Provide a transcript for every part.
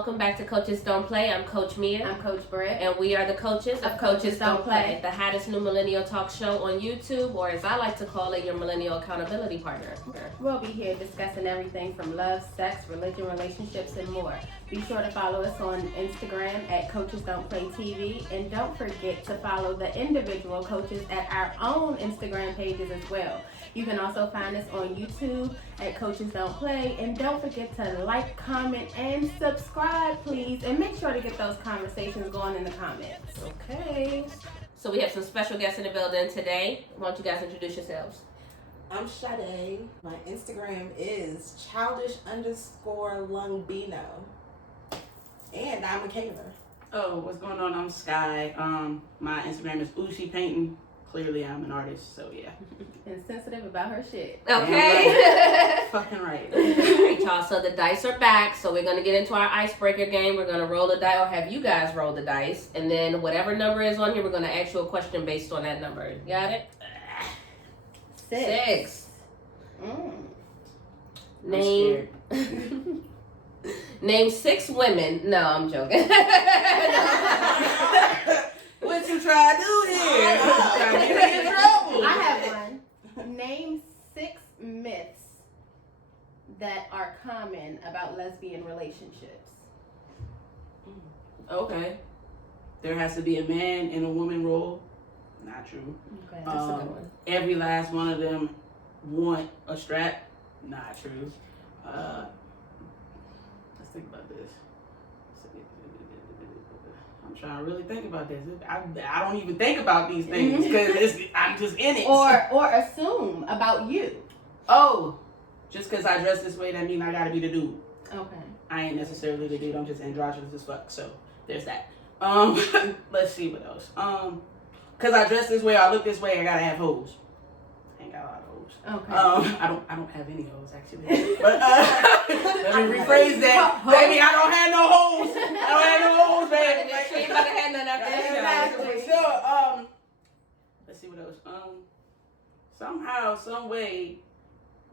welcome back to Coaches Don't Play. I'm Coach Mia. I'm Coach Brett. And we are the coaches of Coaches Don't Play, the hottest new millennial talk show on YouTube, or as I like to call it, your millennial accountability partner. We'll be here discussing everything from love, sex, religion, relationships, and more. Be sure to follow us on Instagram at Coaches Don't Play TV, and don't forget to follow the individual coaches at our own Instagram pages as well. You can also find us on YouTube at Coaches Don't Play, and don't forget to like, comment, and subscribe, please, and make sure to get those conversations going in the comments. Okay. So we have some special guests in the building today. Why don't you guys introduce yourselves? I'm Sade. My Instagram is childish_lungbino. And I'm a caterer. Oh, what's going on? I'm Sky. My Instagram is Ushi Painting. Clearly, I'm an artist, so yeah. And sensitive about her shit. Okay. Fucking right. All right, y'all. So the dice are back. So we're going to get into our icebreaker game. We're going to roll the dice, or have you guys roll the dice. And then whatever number is on here, we're going to ask you a question based on that number. Got it? Six. Name. Name 6 women. No, I'm joking. What you trying to do here? Trying to get me in trouble. I have one. Name 6 myths that are common about lesbian relationships. Okay. There has to be a man and a woman role. Not true. Okay. That's a good one. Every last one of them want a strap. Not true. Let's think about this. I'm trying to really think about this. I don't even think about these things because I'm just in it. Or assume about you. Oh, just because I dress this way, that mean I gotta be the dude. Okay. I ain't necessarily the dude. I'm just androgynous as fuck. So there's that. Let's see what else. Because I dress this way, I look this way, I gotta have hoes. I ain't got a lot of hoes. Okay. I don't have any hoes actually. But let me rephrase that. Baby, I don't have no hoes. I don't have no hoes, baby. She ain't about to have none after this. Exactly. So, let's see what else. Somehow, some way,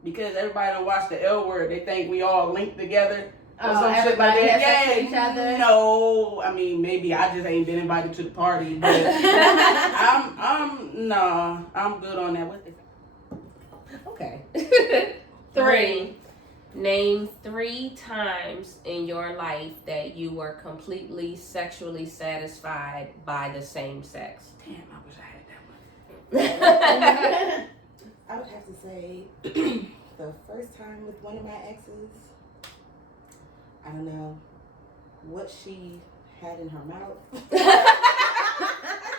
because everybody don't watch the L Word, they think we all linked together. Or some shit like everybody that. has sex with each other? No, I mean maybe I just ain't been invited to the party, but I'm good on that. What the? Okay. 3. Name 3 times in your life that you were completely sexually satisfied by the same sex. Damn, I wish I had that one. I would have to say the first time with one of my exes, I don't know what she had in her mouth. I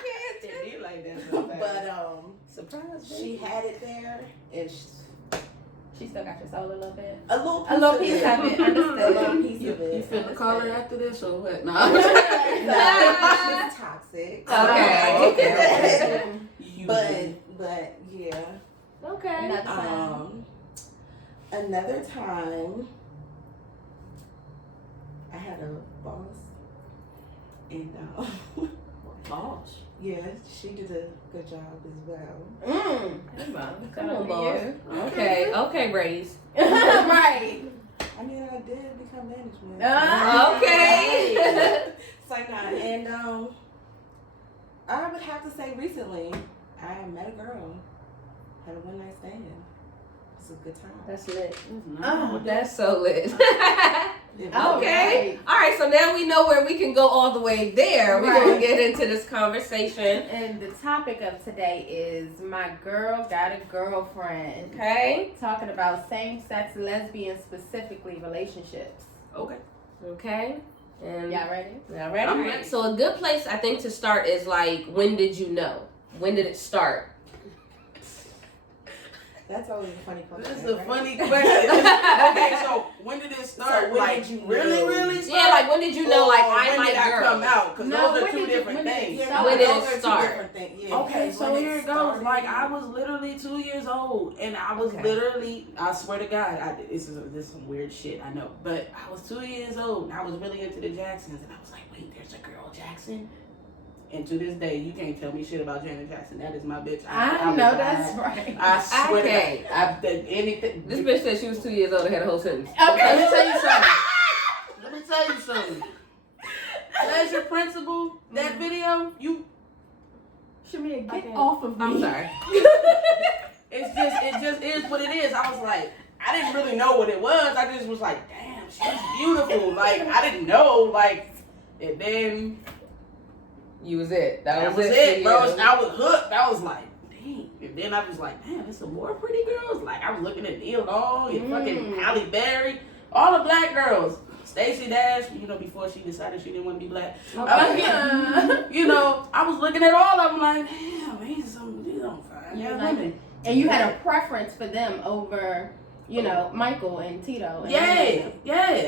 can't It be like that tell. sometimes. But Surprise. she had it there, and She still got your soul a little bit. a little piece of it. a little piece of it. You feel the collar after this or what? No. No, she's toxic. Okay. But yeah. Okay. Another time, I had a boss, and Boss. yeah, she did a good job as well. Come on, boss. Okay, Brady's. Right. I mean, I did become management. Okay. So and I would have to say recently, I met a girl, had a one-night stand. It's a good time. That's lit. Oh, That's so lit. Oh, Okay. All right, so now we know where we can go all the way there. We're going to get into this conversation. And the topic of today is my girl got a girlfriend. Okay. Talking about same-sex lesbian specifically relationships. Okay. And Y'all ready? Y'all ready? I'm ready. So a good place, I think, to start is like, when did you know? When did it start? That's always a funny question. This is a right? funny question. Okay, so when did it start? So when like, did you really know? start? Yeah, like when did you know, like, Or I when like did I girls? come out? Because No, those when are two did you- different when did things. you- When did it those are two start? different things. Yeah, Okay, because so when here it goes. started- Like, I was literally 2 years old, and I was literally, I swear to God, this is some weird shit, I know, but I was 2 years old, and I was really into the Jacksons, and I was like, wait, there's a girl Jackson? And to this day, you can't tell me shit about Janet Jackson. That is my bitch. I know that's right. I swear Okay. to God, anything. This bitch said she was 2 years old and had a whole sentence. Okay. Let me tell you something. Let me tell you something. Pleasure Principle, that video, Shamia, get Okay. off of me. I'm sorry. it just is what it is. I was like, I didn't really know what it was. I just was like, damn, she's beautiful. Like, I didn't know. Like, and then You was it. That was for it, you. bro. I was hooked. I was like, dang. And then I was like, damn, there's some more pretty girls. Like, I was looking at Neil Long and fucking Halle Berry, all the black girls. Stacey Dash, before she decided she didn't want to be black. I was looking at all of them like, damn, these don't find You're women. like, and you had a preference for them over, Michael and Tito. And Yeah,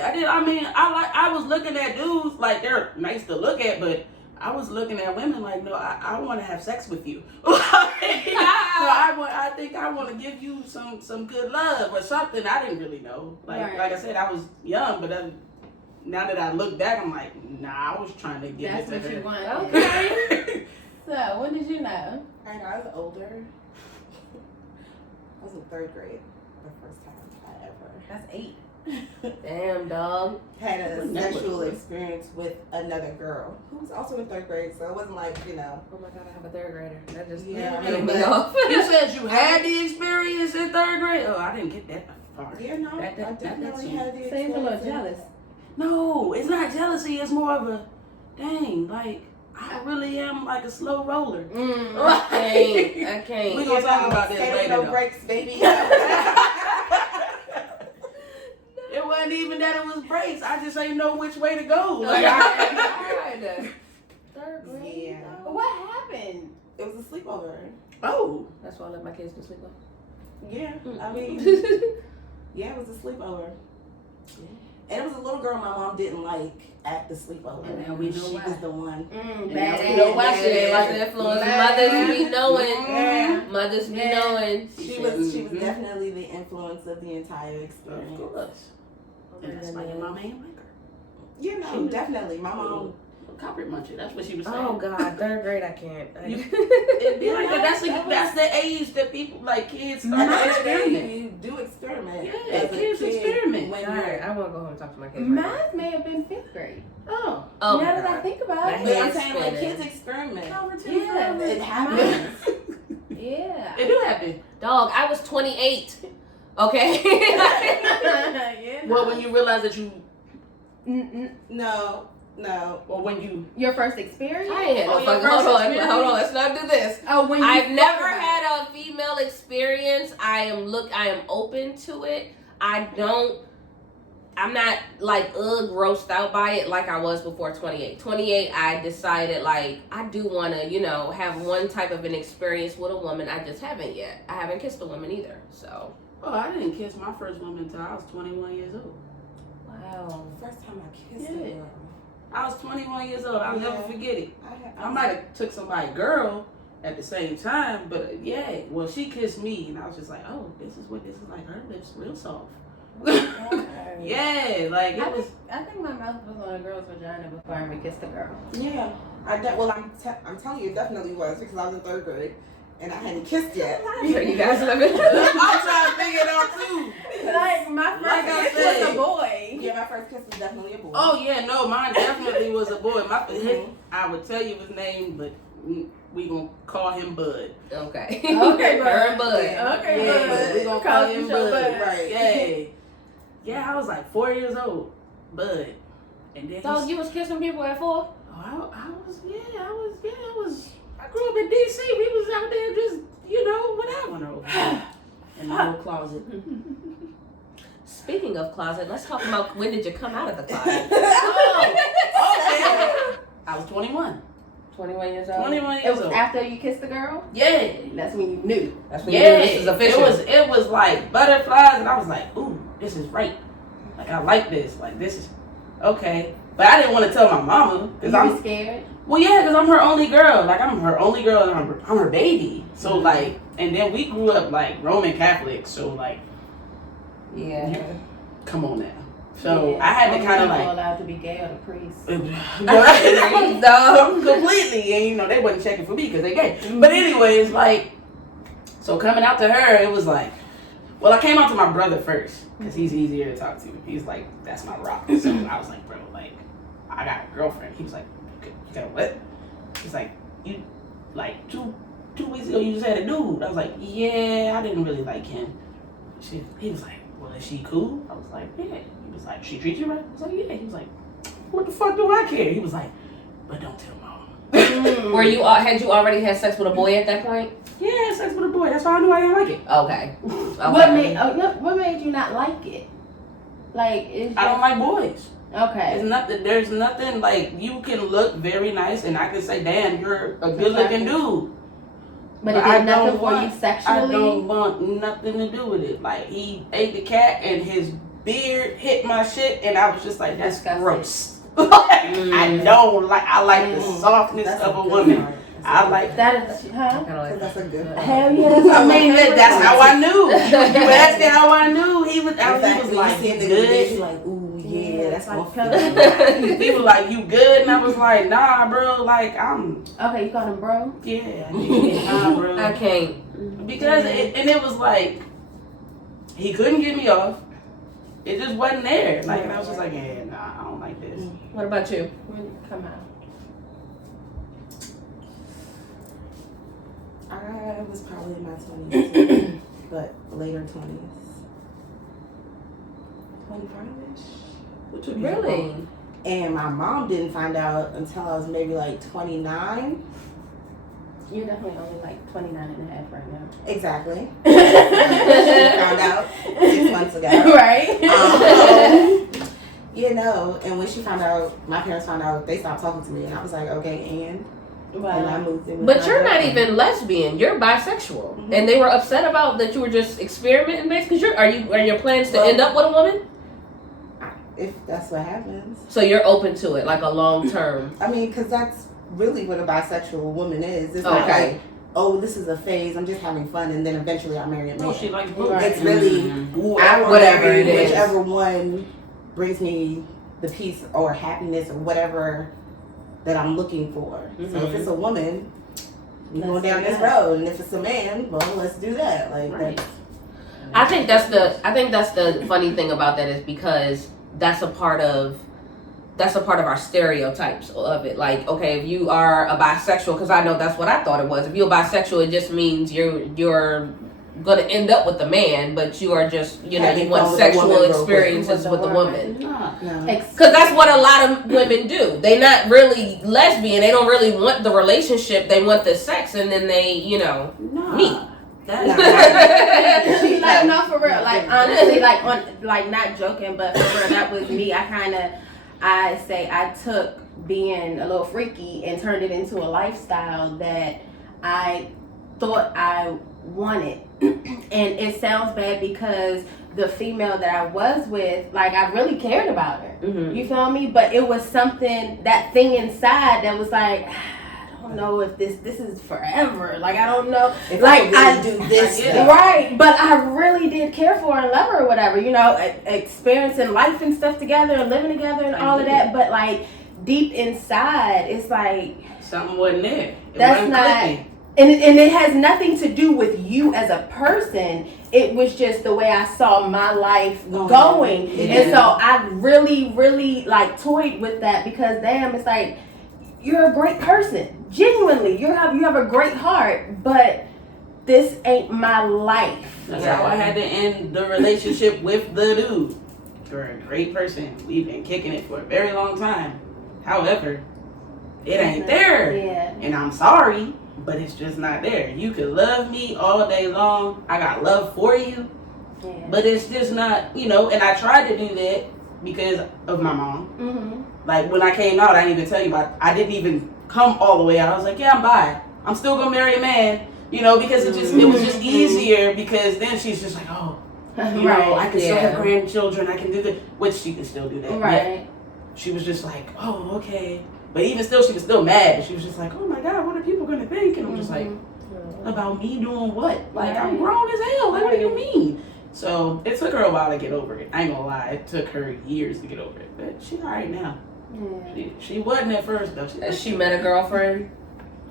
I did. I mean, I was looking at dudes like they're nice to look at, but I was looking at women like, no, I want to have sex with you. I think I want to give you some good love or something. I didn't really know. Like I said, I was young, but now that I look back, I'm like, nah, I was trying to get that's it to what her. you want. Okay. So, when did you know? And I was older. I was in 3rd grade the first time I ever That's 8. Damn, dog. had a sexual experience with another girl who was also in 3rd grade. So it wasn't like, Oh my God, I have a 3rd grader. That just Yeah, threw I me mean, off. You said you had the experience in 3rd grade? Oh, I didn't get that far. Yeah, no, That- I that- definitely that's- had the experience. Seems a little jealous. No, it's not jealousy. It's more of a, dang, like, I really am like a slow roller. I can't. We gonna talk about this Stay with later, no though. breaks, baby. It wasn't even that it was breaks. I just ain't know which way to go. Like, Like, 3rd grade. Yeah. But what happened? It was a sleepover. oh, That's why I let my kids do sleep on. Yeah, I mean, yeah, it was a sleepover. And it was a little girl my mom didn't like at the sleepover. And now we know she why. was the one. Bad. You know why she didn't like Like it. influence. Yeah. Mothers be knowing. Yeah. Mothers be Yeah. knowing. She was definitely the influence of the entire Of experience. course. And that's why your mama ain't like her. You know, definitely. My mom. Carpet muncher. That's what she was saying. Oh God, 3rd grade, I can't. It'd be like that. That's the age that people, like kids, start to At the experiment. you do experiment. Yeah, as a kids kid experiment. When Alright, you're, I want to go home and talk to my kids. Mine may have been 5th grade. Oh. Oh now my that I God. think about My it. but I'm head's saying like spinning. kids experiment. Yeah. It happens. Yeah. It do happen. Dog, I was 28. Okay. Yeah. Well, when you realize that you, No. or when you, Your first experience? I ain't had no Oh, your fucking. first Hold on, experience? hold on. Let's not do this. Oh, when you I've thought never about it. had a female experience. I am open to it. I'm not like grossed out by it like I was before 28. 28, I decided like I do want to, have one type of an experience with a woman. I just haven't yet. I haven't kissed a woman either. So. oh, I didn't kiss my first woman until I was 21 years old. Wow. First time I kissed Yeah. a girl. I was 21 years old. I'll never forget it. I I might have took somebody girl at the same time, but yeah, well, she kissed me, and I was just like, oh, this is like her lips real soft. Yeah, like it was. I think my mouth was on a girl's vagina before I ever kissed a girl. Yeah. I'm telling you, it definitely was because I was in 3rd grade and I hadn't kissed yet. Sure you guys love it. I'm trying to figure it out too. Like, my first Like I kiss said. was a boy. Yeah, my first kiss was definitely a boy. Oh yeah, no, mine definitely was a boy. I would tell you his name, but we gonna call him Bud. Okay. Okay, Bud. Her and Bud. Yeah. Okay, Yeah, Bud. we gonna Call call the him show Bud. Bud. Right. Yeah, yeah. I was like 4 years old, Bud, and then So you was kissing people at 4? Oh, I grew up in DC. We was out there just, whatever over in the little closet. Speaking of closet, let's talk about when did you come out of the closet? Oh, I was 21. 21 years old. 21 It years was old. after you kissed the girl? Yeah. That's when you knew. That's when you Yeah, knew this is official. It was like butterflies, and I was like, ooh, this is right. Like I like this. Like this is okay. But I didn't want to tell my mama because You I'm were scared? well, yeah, because I'm her only girl. Like I'm her only girl, and I'm her baby. So Mm-hmm. like, and then we grew up like Roman Catholic. So like, Yeah. come on now. So Yeah. I had to Only kind of people like. allowed to be gay or the priest. No, completely, and they wasn't checking for me because they gay. But anyways, like, so coming out to her, it was like, Well, I came out to my brother first because he's easier to talk to. He's like, that's my rock. So I was like, bro, like, I got a girlfriend. He was like, you got a what? He's like, you, like, two weeks ago you just had a dude. I was like, yeah, I didn't really like him. He was like, well, is she cool? I was like, yeah. He was like, she treats you right? I was like, yeah. He was like, what the fuck do I care? He was like, but don't tell mom. Were you had you already had sex with a boy at that point? Yeah, I had sex with a boy. That's why I knew I didn't like it. Okay. What made you not like it? Like, I don't like boys. Okay. There's nothing like, you can look very nice and I can say, damn, you're a good looking dude. But it did nothing for you sexually? I don't want nothing to do with it. Like, he ate the cat and his beard hit my shit and I was just like, that's gross. I don't like, I like the softness of a woman. I like that. Is, huh? That's a good one. Hell yeah. I mean, that's how I knew. You asked how I knew. He was like, you good? Like, ooh, yeah, that's like my He was like, you good? And I was like, nah, bro. Like, I'm. Okay, you called him bro? Yeah. Nah, bro. I can't. Because it was like, he couldn't get me off. It just wasn't there. Like, and I was just like, yeah, nah, I don't like this. What about you? When did it come out? I was probably in my 20s, but later 20s. 25-ish. Which would be Really? And my mom didn't find out until I was maybe like 29. You're definitely only like 29 and a half right now. Exactly. She found out 6 months ago. Right. You know, and when she found out, my parents found out, they stopped talking to me. And I was like, okay, and I moved in with But my you're not girlfriend. even lesbian. You're bisexual, Mm-hmm. and they were upset about that. You were just experimenting, based. Because are your plans to end up with a woman? If that's what happens. So you're open to it, like a long term. I mean, because that's really what a bisexual woman is. It's not Okay. like, oh, this is a phase, I'm just having fun, and then eventually I marry a man. No, she likes both. It's really Whatever it is. whichever one brings me the peace or happiness or whatever that I'm looking for. So if it's a woman, we're going down this road, and if it's a man, well, let's do that. Like Right. I think that's the funny thing about that is because that's a part of our stereotypes of it. Like, okay, if you are a bisexual, because I know that's what I thought it was. If you're bisexual, it just means you're gonna end up with a man, but you are just you want sexual experiences with a woman. Because that's what a lot of women do. They're not really lesbian. They don't really want the relationship. They want the sex, and then they meet. Like, no, for real. Like, honestly, like not joking, but for real, that was me. I say I took being a little freaky and turned it into a lifestyle that I thought I wanted. And it sounds bad because the female that I was with, like, I really cared about her. Mm-hmm. You feel me? But it was something, that thing inside that was like, I don't know if this is forever. Like, I don't know. If like, I do this. Right. But I really did care for her and love her or whatever, experiencing life and stuff together and living together and all of that. But, like, deep inside, it's like, something wasn't there. That's not. And it has nothing to do with you as a person. It was just the way I saw my life going. And so I really, really, like, toyed with that because, damn, it's like, you're a great person. Genuinely, you have a great heart, but this ain't my life. That's how I had to end the relationship with the dude. You're a great person. We've been kicking it for a very long time. However, it ain't there. Yeah. And I'm sorry, but it's just not there. You can love me all day long. I got love for you. Yeah. But it's just not, and I tried to do that because of my mom. Mm-hmm. Like, when I came out, I didn't even tell you I didn't even come all the way out. I was like, yeah, I'm bi. I'm still going to marry a man, because it was just easier because then she's just like, oh, I can still have grandchildren. I can do that, which she can still do that. Right. But she was just like, oh, okay. But even still, she was still mad. She was just like, oh my God, what are people going to think? And I'm just like, about me doing what? Like, I'm grown as hell. Like, what do you mean? So it took her a while to get over it. I ain't gonna lie. It took her years to get over it. But she's all right now. Yeah. She wasn't at first, though. Has she met a girlfriend?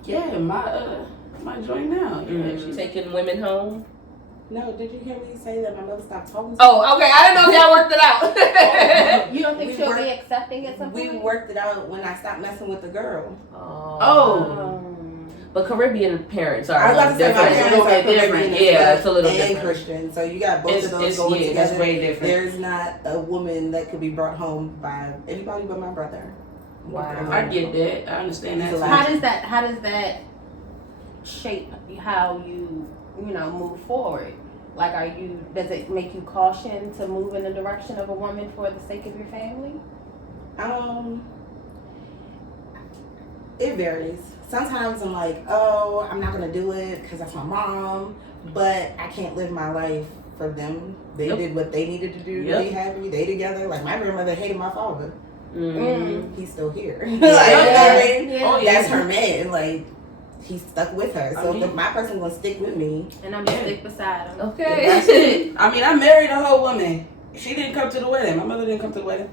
Yeah, my joint now. Yeah, she's taking women home? No, did you hear me say that my mother stopped talking to me? Oh, okay. I didn't know if y'all worked it out. You don't think We she'll worked- be accepting at some We point? worked it out when I stopped messing with the girl. Oh. But Caribbean parents are I was a about little to say my different. parents are different. Caribbean as Yeah, well, it's a little and different. Christian. So you got both of those It's going together. that's way different. There's not a woman that could be brought home by anybody but my brother. Wow. I get that. I understand that. He's too. allowed. How does that shape how you move forward? Like, does it make you caution to move in the direction of a woman for the sake of your family? It varies. Sometimes I'm like, oh, I'm not gonna do it because that's my mom, but I can't live my life for them. They did what they needed to do to be happy. They together. Like my grandmother hated my father. He's still here. Like, you know what I mean? Yeah. Oh, yeah. That's her man. Like he's stuck with her. So I mean- if my person's gonna stick with me. And I'm gonna stick beside him. Okay. That's it. I mean, I married a whole woman. She didn't come to the wedding. My mother didn't come to the wedding.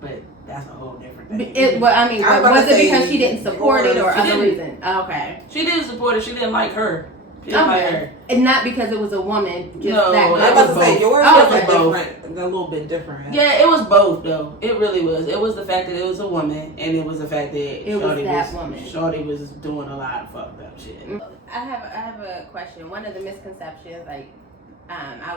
But that's a whole different thing. Was it because she didn't yours- support it or she other didn't. reason? Okay. She didn't support her. She didn't like her. She didn't like her. And not because it was a woman. Just No, that I'm it about was to say both. yours Oh, was okay. a little bit different. Yeah, it was both though. It really was. It was the fact that it was a woman, and it was the fact that It was that woman. Shorty was doing a lot of fucked up shit. I have a question. One of the misconceptions, I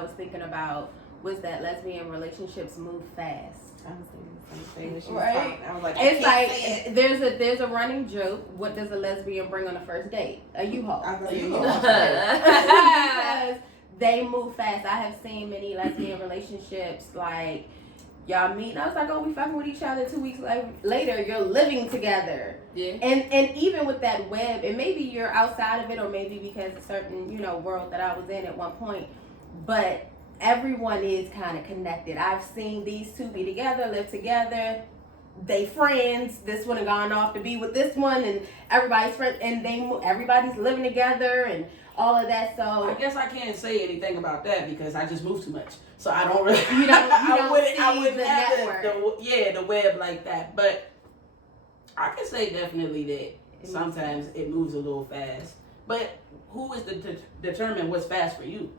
was thinking about, was that lesbian relationships move fast. I was thinking the same thing when she was Right. talking. I was like, It's I can't say it. there's a running joke. What does a lesbian bring on a first date? A U-Haul. I was gonna say, Because they move fast. I have seen many lesbian relationships like y'all meet and I was like, oh, we fucking with each other. 2 weeks later, you're living together. Yeah. And even with that web, and maybe you're outside of it, or maybe because a certain world that I was in at one point, but everyone is kind of connected. I've seen these two be together, live together. They friends. This one had gone off to be with this one, and everybody's friends, and everybody's living together, and all of that. So I guess I can't say anything about that because I just moved too much, so I don't really. You don't I wouldn't see the have network. the web like that. But I can say definitely that sometimes it moves a little fast. But who is to determine what's fast for you?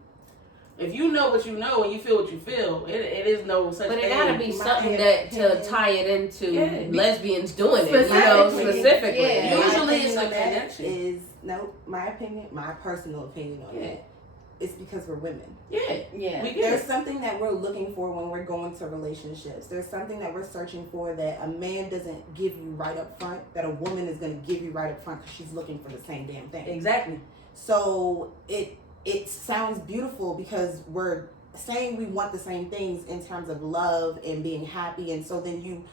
If you know what you know and you feel what you feel, it is no such But thing. it gotta be something that to tie it into lesbians doing it, specifically. Yeah. Usually it's My a opinion on that connection. is my personal opinion on that. It's because we're women. Yeah. We get There's it. something that we're looking for when we're going to relationships. There's something that we're searching for that a man doesn't give you right up front, that a woman is going to give you right up front because she's looking for the same damn thing. Exactly. So it sounds beautiful because we're saying we want the same things in terms of love and being happy, and so then you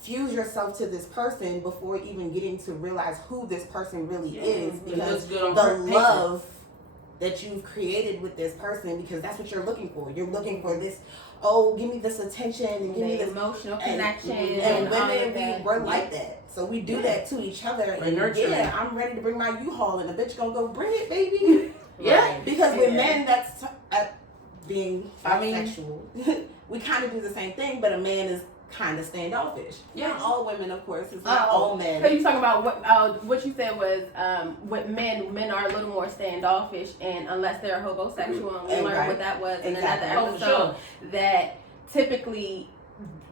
fuse yourself to this person before even getting to realize who this person really is, because good on the paper. love that you've created with this person, because that's what you're looking for. You're looking for this, oh, give me this attention and give me the this emotional connection, and all of women, that. we're like that. So we do that to each other. We're And nurturing. yeah, I'm ready to bring my U-Haul, and the bitch gonna go bring it, baby. Yeah. Because with Yeah. men, that's being I mean- sexual. We kind of do the same thing, but a man is kind of standoffish. Yeah. Not all women, of course. It's not all men. So you talking about what you said was with men are a little more standoffish, and unless they're homosexual, and we learned Right. what that was in Exactly. another Oh, for episode, that typically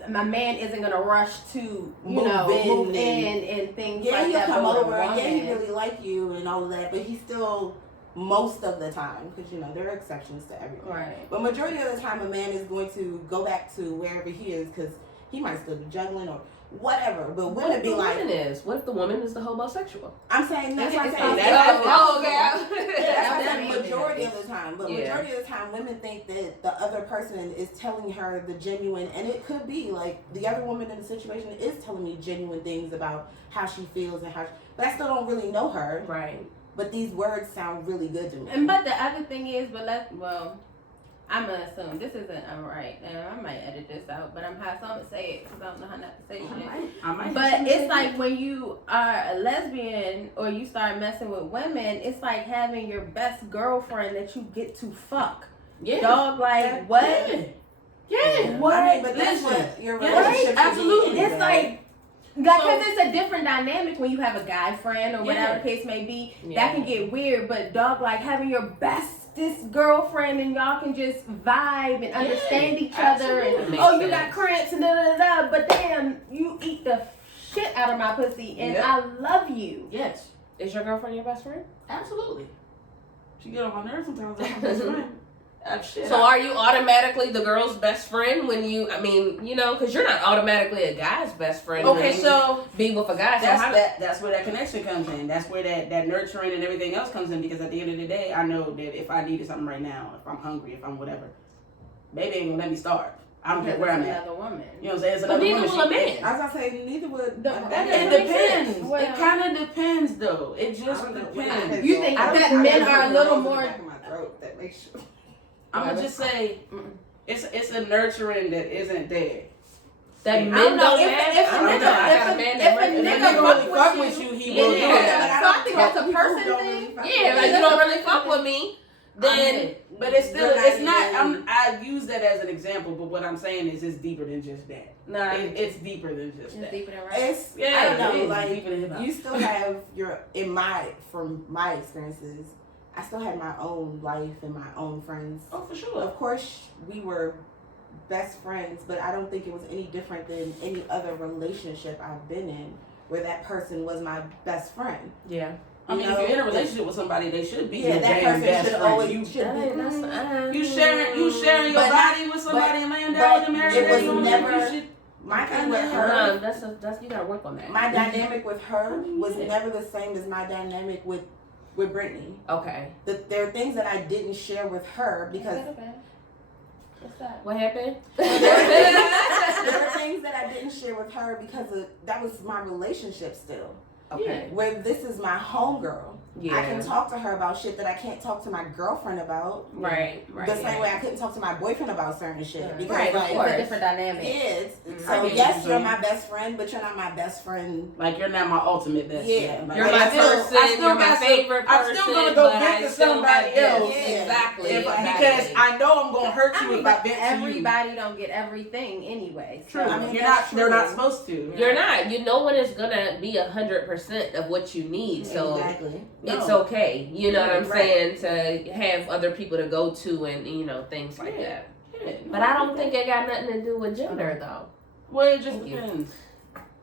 my man isn't gonna rush to move in and things Yeah, like he'll that. come but with a over. Yeah, he woman- really like you and all of that, but he's still, most of the time, because there are exceptions to everything. Right. But majority of the time, a man is going to go back to wherever he is because he might still be juggling or whatever. But What women if be the like, woman is? What if the woman is the homosexual? I'm saying that's what I'm saying. It's That's Oh, okay. okay. That's what I'm That's saying, majority of the time. But Yeah. majority of the time, women think that the other person is telling her the genuine, and it could be like the other woman in the situation is telling me genuine things about how she feels and how. But I still don't really know her. Right. But these words sound really good to me. But the other thing is, I'm gonna assume this isn't right, and I might edit this out, but I'm gonna say it because I don't know how not to say shit. I might. But it's like when you are a lesbian or you start messing with women, it's like having your best girlfriend that you get to fuck. Yeah. Dog, like what? Yeah. What? I mean, but that's Listen. what your Yeah, relationship should be absolutely. anyway. It's like. Because it's a different dynamic when you have a guy friend or whatever Yeah. the case may be. Yeah. That can get weird, but dog, like having your best this girlfriend and y'all can just vibe and understand each other and Makes you sense. got cramps and da da da, but damn, you eat the shit out of my pussy and I love you. Yes. Is your girlfriend your best friend? Absolutely. She get on my nerves sometimes. I'm my best friend. So are you automatically the girl's best friend when you, because you're not automatically a guy's best friend. Okay, when so you be with a guy. So that's where that connection comes in. That's where that nurturing and everything else comes in, because at the end of the day, I know that if I needed something right now, if I'm hungry, if I'm whatever, baby ain't gonna let me starve. I don't care where I'm at. Another woman. You know what I'm saying? It's But another neither woman. will a man. I was gonna say neither would. It makes depends. sense. Well, It kind of depends, though. It just depends. You think that men are a little more? That makes sure. I'm gonna just say it's a nurturing that isn't there. That men I don't know don't have. if I don't know. I got a man that If a really- nigga really fuck with you, he will do that. So I think that's a person thing. Yeah, like you don't really fuck with me, then. But it's still, You're it's not not. even- I use that as an example, but what I'm saying is, it's deeper than just that. Nah, It's deeper than just It's that. deeper than right. It's Yeah, I don't know. it is Like deeper than hip-hop. you still have from my experiences, I still had my own life and my own friends. Oh, for sure. Of course, we were best friends, but I don't think it was any different than any other relationship I've been in where that person was my best friend. Yeah. I mean, if you're in a relationship with somebody, they should be Yeah, your that damn person best should friend. always You should sharing your But body with somebody and laying down but with them every it day. was never- You should- My thing with her, That's you gotta work on that. my dynamic with her was never the same as my dynamic with Brittany. Okay. There are things that I didn't share with her because What's that? What happened? there are things that I didn't share with her because that was my relationship still. Okay. Where this is my homegirl. Yeah. I can talk to her about shit that I can't talk to my girlfriend about. Right. The same way I couldn't talk to my boyfriend about certain shit. Right. Because Right, of like, course. It's a different dynamic. kids. Mhm. So I get yes, you, you're Zoe. my best friend, but you're not my best friend. Like, you're not my ultimate best Yeah. friend. Like, You're But my I still- person. I still You're my got some- favorite person. I'm still gonna go but get I to still somebody have this. else. Yeah. Exactly. because I know I'm gonna hurt you if I vent to you. Everybody don't get everything anyway. So. True. I mean, you're that's not. They're not true. supposed to. You're not. No one is gonna be 100% of what you need. So Exactly. it's No. okay. You know what I'm Right. saying? To have other people to go to and things like Yeah. that. Yeah, But I don't think it got nothing to do with gender though. Well, it just Thank you. depends.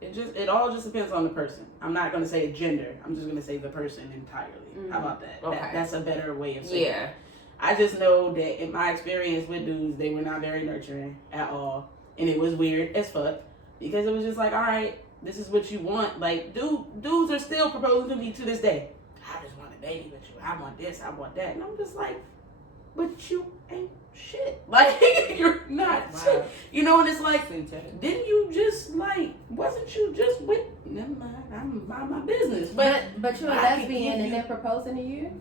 It all just depends on the person. I'm not gonna say gender. I'm just gonna say the person entirely. How about that? Okay. That's a better way of saying it. Yeah. I just know that in my experience with dudes, they were not very nurturing at all. And it was weird as fuck. Because it was just like, all right, this is what you want. Like, dudes are still proposing to me to this day. I just want a baby with you. I want this, I want that. And I'm just like, but you ain't shit. Like, you're not shit. You know, and it's like, didn't you just, like, wasn't you just with, never mind, I'm mind my business. But But you're a I could lesbian give and you- they're proposing to you?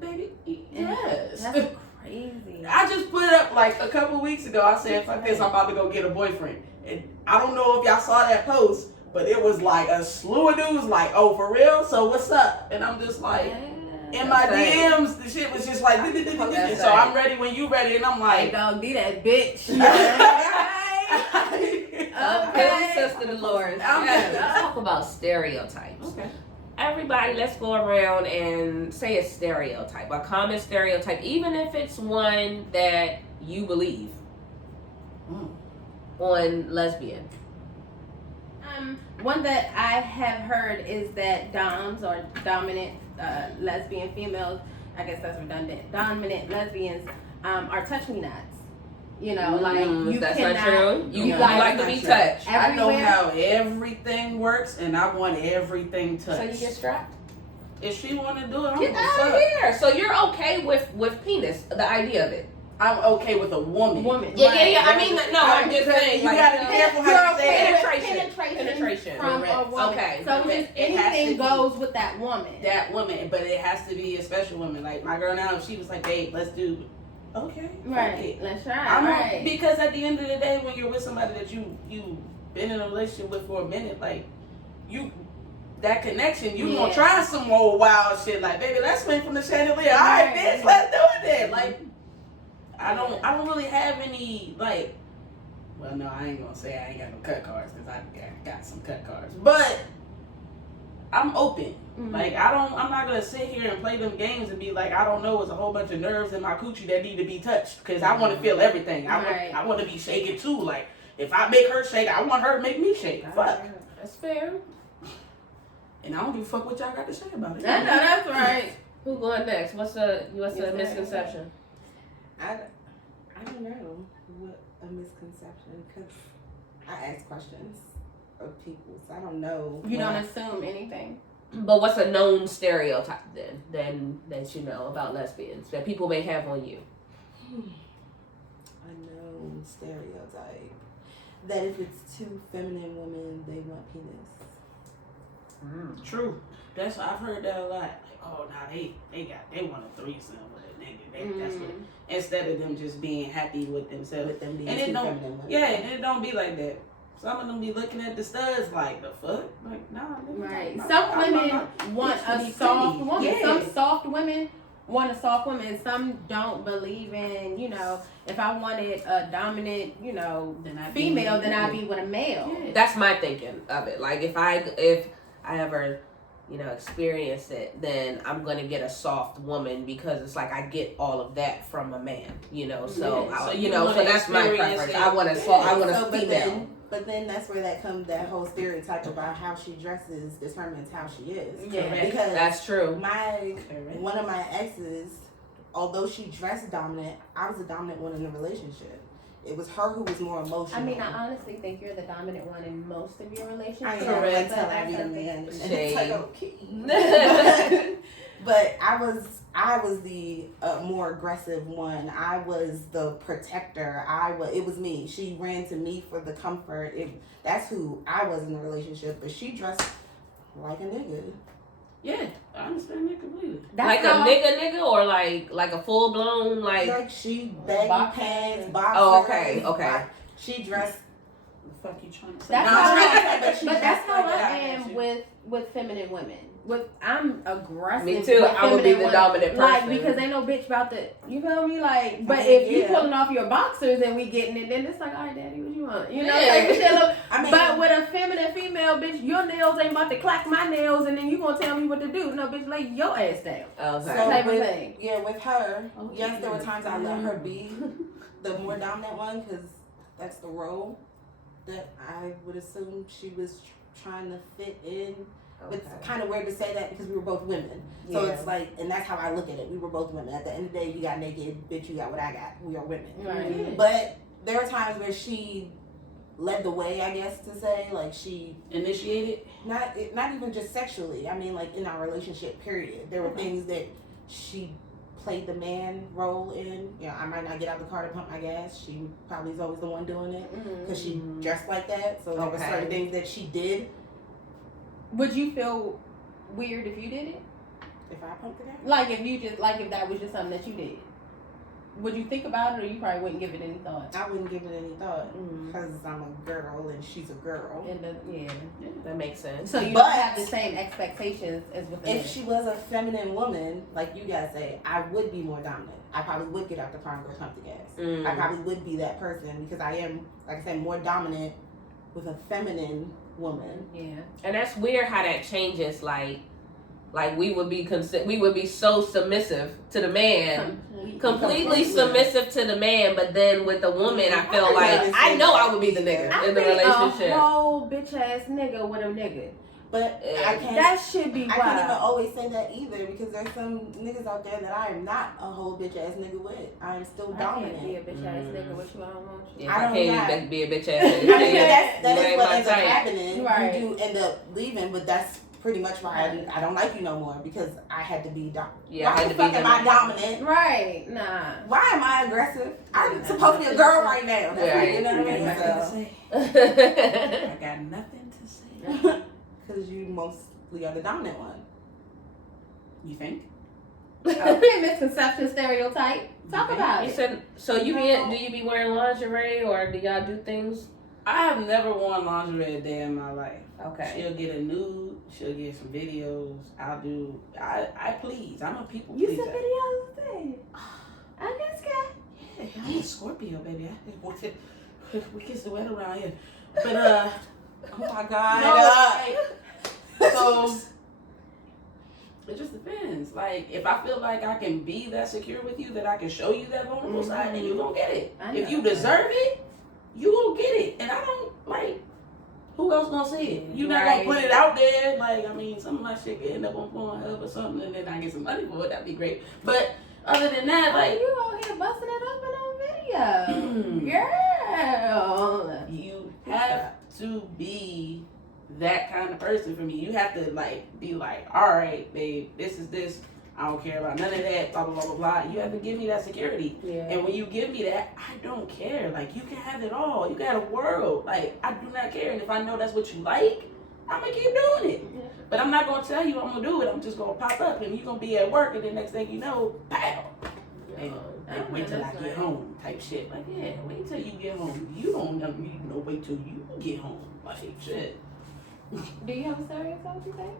baby, yes. That's crazy. I just put up like a couple weeks ago. I said, "Fuck this! I'm about to go get a boyfriend." And I don't know if y'all saw that post, but it was like a slew of dudes like, "Oh, for real? So what's up?" And I'm just like, in my That's DMs, the shit was just like, That's so right. I'm ready when you ready, and I'm Hey, like, dog, be that bitch. Okay, Sister Dolores. I'm Yes, good. let's talk about stereotypes. okay. Everybody, let's go around and say a stereotype, a common stereotype, even if it's one that you believe on lesbian. One that I have heard is that doms or dominant lesbian females, I guess that's redundant, dominant lesbians are touch me nots. You know, like you That's cannot. not true. You you like like to be not touched. I know Everywhere. how everything works, and I want everything touched. So you get strapped. If she want to do it, I'm Get gonna out of fuck. here. So you're okay with penis, the idea of it. I'm okay with a woman. Woman. Yeah, right. yeah. I mean, no, I'm just saying. You like, gotta be careful how You're you say it. okay with penetration from a woman. Okay. So just It has to anything be goes with that woman. That woman, but it has to be a special woman. Like my girl now, if she was like, "Babe, let's do." Okay. fuck Right. it. Let's try. I'm Right. because at the end of the day, when you're with somebody that you been in a relationship with for a minute, like that connection, you gonna try some more wild shit. Like, baby, let's swing from the chandelier. All right, bitch, let's do it then. Like, I don't really have any like. Well, no, I ain't gonna say I ain't got no cut cards because I got some cut cards, but I'm open. Mhm. Like I'm not gonna sit here and play them games and be like, I don't know, it's a whole bunch of nerves in my coochie that need to be touched because I want to feel everything. I want to be shaking too. Like if I make her shake, I want her to make me shake. Fuck. That's fair. And I don't give a fuck what y'all got to say about it. I know that's right. Who going next? What's the misconception? I don't know what a misconception, because I ask questions of people, so I don't know. You don't assume anything. But what's a known stereotype then that you know about lesbians that people may have on you? A known stereotype that if it's two feminine women, they want penis. True. That's I've heard that a lot. Like, oh, now they want a threesome with a nigga. That's what. Instead of them just being happy with themselves. With them being And two it don't. feminine women. Yeah, and it don't be like that. Some of them be looking at the studs like the fuck. Like nah. Right. Some women want a soft woman. Yeah. Some soft women want a soft woman. Some don't believe in, if I wanted a dominant, female, then I'd be with a male. Yeah. That's my thinking of it. Like if I ever experience it, then I'm gonna get a soft woman because it's like I get all of that from a man, So Yeah. so that's my preference. I want a female. But then that's where that whole stereotype about how she dresses determines how she is. Yeah. Because That's true. one of my exes, although she dressed dominant, I was the dominant one in the relationship. It was her who was more emotional. I mean, I honestly think you're the dominant one in most of your relationships. I am. Correct. Until I meet a man. And Shade. it's like, okay. But I was the more aggressive one. I was the protector. It was me. She ran to me for the comfort. That's who I was in the relationship. But she dressed like a nigga. Yeah, I understand that completely. Like a nigga or like a full blown Like she baggy pants, boxers. Oh, okay. She dressed. The fuck you trying to say? That's how I I am with feminine women. I'm aggressive. Me too. with I would be the feminine dominant women. person. Because ain't no bitch about to, you feel me? Like, but if you yeah. pulling off your boxers and we getting it, then it's like, all right, daddy, what you want? Yeah. Like, shit, I mean, but with a feminine female, bitch, your nails ain't about to clack my nails, and then you gonna tell me what to do. No, bitch, lay your ass down. Okay. Type of thing. with her, Oh, yes, there were times I let her be the more dominant one because that's the role that I would assume she was trying to fit in. It's kind of weird to say that because we were both women. So Yeah. it's like, and that's how I look at it. We were both women. At the end of the day, you got naked, bitch, you got what I got. We are women. Right. But there were times where she led the way, I guess to say. Like she Initiated? not even just sexually. I mean, like in our relationship, period. There were things that she played the man role in. I might not get out the car to pump my gas. She probably is always the one doing it because she dressed like that. So there were certain things that she did. Would you feel weird if you did it? If I pumped it out? Like if that was just something that you did? Would you think about it, or you probably wouldn't give it any thought? I wouldn't give it any thought because I'm a girl and she's a girl. Yeah. That makes sense. So you But- don't have the same expectations as with the If man. she was a feminine woman, like you guys say, I would be more dominant. I probably would get out the car and go pump the gas. I probably would be that person because I am, like I said, more dominant with a feminine woman. Yeah. And that's weird how that changes. Like we would be so submissive to the man, completely submissive to the man. But then with the woman, I feel like I know I would be the nigga in the relationship. A whole bitch ass nigga with a nigga. But I can't. That should be I can't even wild. always say that either because there's some niggas out there that I am not a whole bitch ass nigga with. I am still I can't dominant. be a bitch ass nigga with you. I don't want you. Yeah, I I don't can't got- even be a bitch ass I nigga. mean, that You is ain't what my ends up type. Right. happening. You do end up leaving, but that's pretty much why I don't like you no more because I had to be dominant. Yeah, I Why had the to fuck be am I dominant? Right. Nah. Why am I aggressive? I'm supposed to be a girl right now. Right. You know what I mean? Nothing to So, say. I got nothing to say. because you mostly are the dominant one. You think? Misconception, stereotype. Talk about You it. said so. Do you be wearing lingerie or do y'all do things? I have never worn lingerie a day in my life. Okay. She'll get a nude. She'll get some videos. I please. I'm a people You pleaser. said videos today. I guess, guy. Yeah, I'm a Scorpio, baby. We get the wet around here. But Oh my God. no, so It just depends. Like, if I feel like I can be that secure with you, that I can show you that vulnerable side, then you gonna get it. If you deserve it, you gonna get it. And I don't, like, who else gonna see it? You're not gonna put it out there. Like, I mean, some of my shit could end up on Pornhub or something, and then I get some money for it. That'd be great. But other than that, like, you out here busting it open on video, girl. You have to be that kind of person for me. You have to, like, be like, all right, babe, this is this. I don't care about none of that, blah, blah, blah, blah, blah. You have to give me that security. Yeah. And when you give me that, I don't care. Like, you can have it all. You got a world. Like, I do not care. And if I know that's what you like, I'm going to keep doing it. Yeah. But I'm not going to tell you I'm going to do it. I'm just going to pop up. And you're going to be at work. And then next thing you know, pow. Hey, wait till I get home type shit. Like, yeah, wait till you get home. You don't know, wait till you get home. Like, shit. Do you have a stereotype, you think?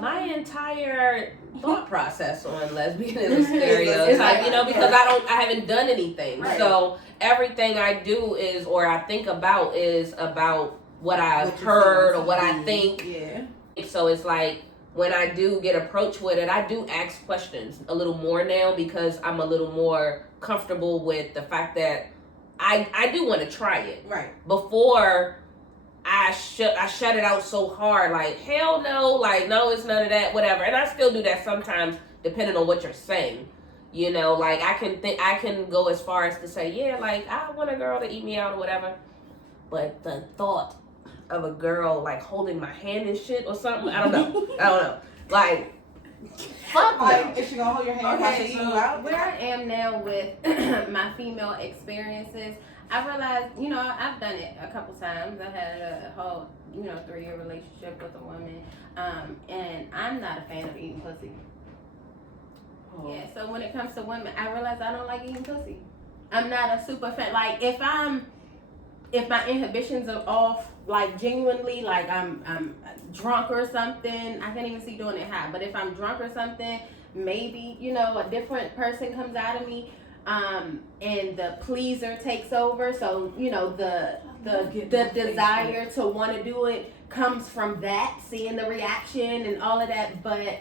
My entire thought process on lesbian is a stereotype, you know, because I haven't done anything. Right. So everything I do is, or I think about is about what I've heard or what I think. Yeah. So it's like, when I do get approached with it, I do ask questions a little more now because I'm a little more comfortable with the fact that I do want to try it. Right. Before, I shut it out so hard, like, hell no, like, no, it's none of that, whatever. And I still do that sometimes, depending on what you're saying. You know, like, I can go as far as to say, yeah, like, I want a girl to eat me out or whatever. But the thought of a girl, like, holding my hand and shit or something, I don't know. Like, fuck like, is she gonna hold your hand while she eat you out? Where I am now with my female experiences, I realized, you know, I've done it a couple times. I had a whole, 3-year relationship with a woman, and I'm not a fan of eating pussy. Oh. Yeah, so when it comes to women, I realize I don't like eating pussy. I'm not a super fan. Like, if my inhibitions are off, like, genuinely, like, I'm drunk or something, I can't even see doing it high. But if I'm drunk or something, maybe, a different person comes out of me. And the pleaser takes over, so the desire to want to do it comes from that, seeing the reaction and all of that. But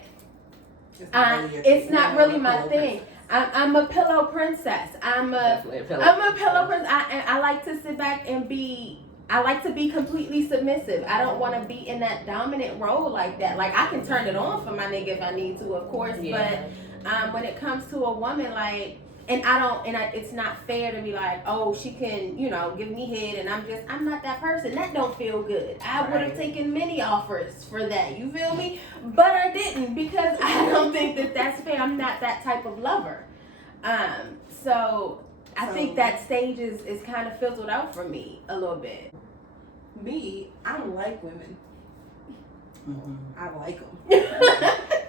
it's not really my thing. I'm a pillow princess. I'm a pillow princess. I like to sit back and I like to be completely submissive. I don't want to be in that dominant role like that. Like, I can turn it on for my nigga if I need to, of course. Yeah. But when it comes to a woman, like. It's not fair to be like, oh, she can, give me head, and I'm not that person. That don't feel good. I would have taken many offers for that. You feel me? But I didn't, because I don't think that that's fair. I'm not that type of lover. So I think that stage is kind of fizzled out for me a little bit. Me, I don't like women. Mm-hmm. I like them.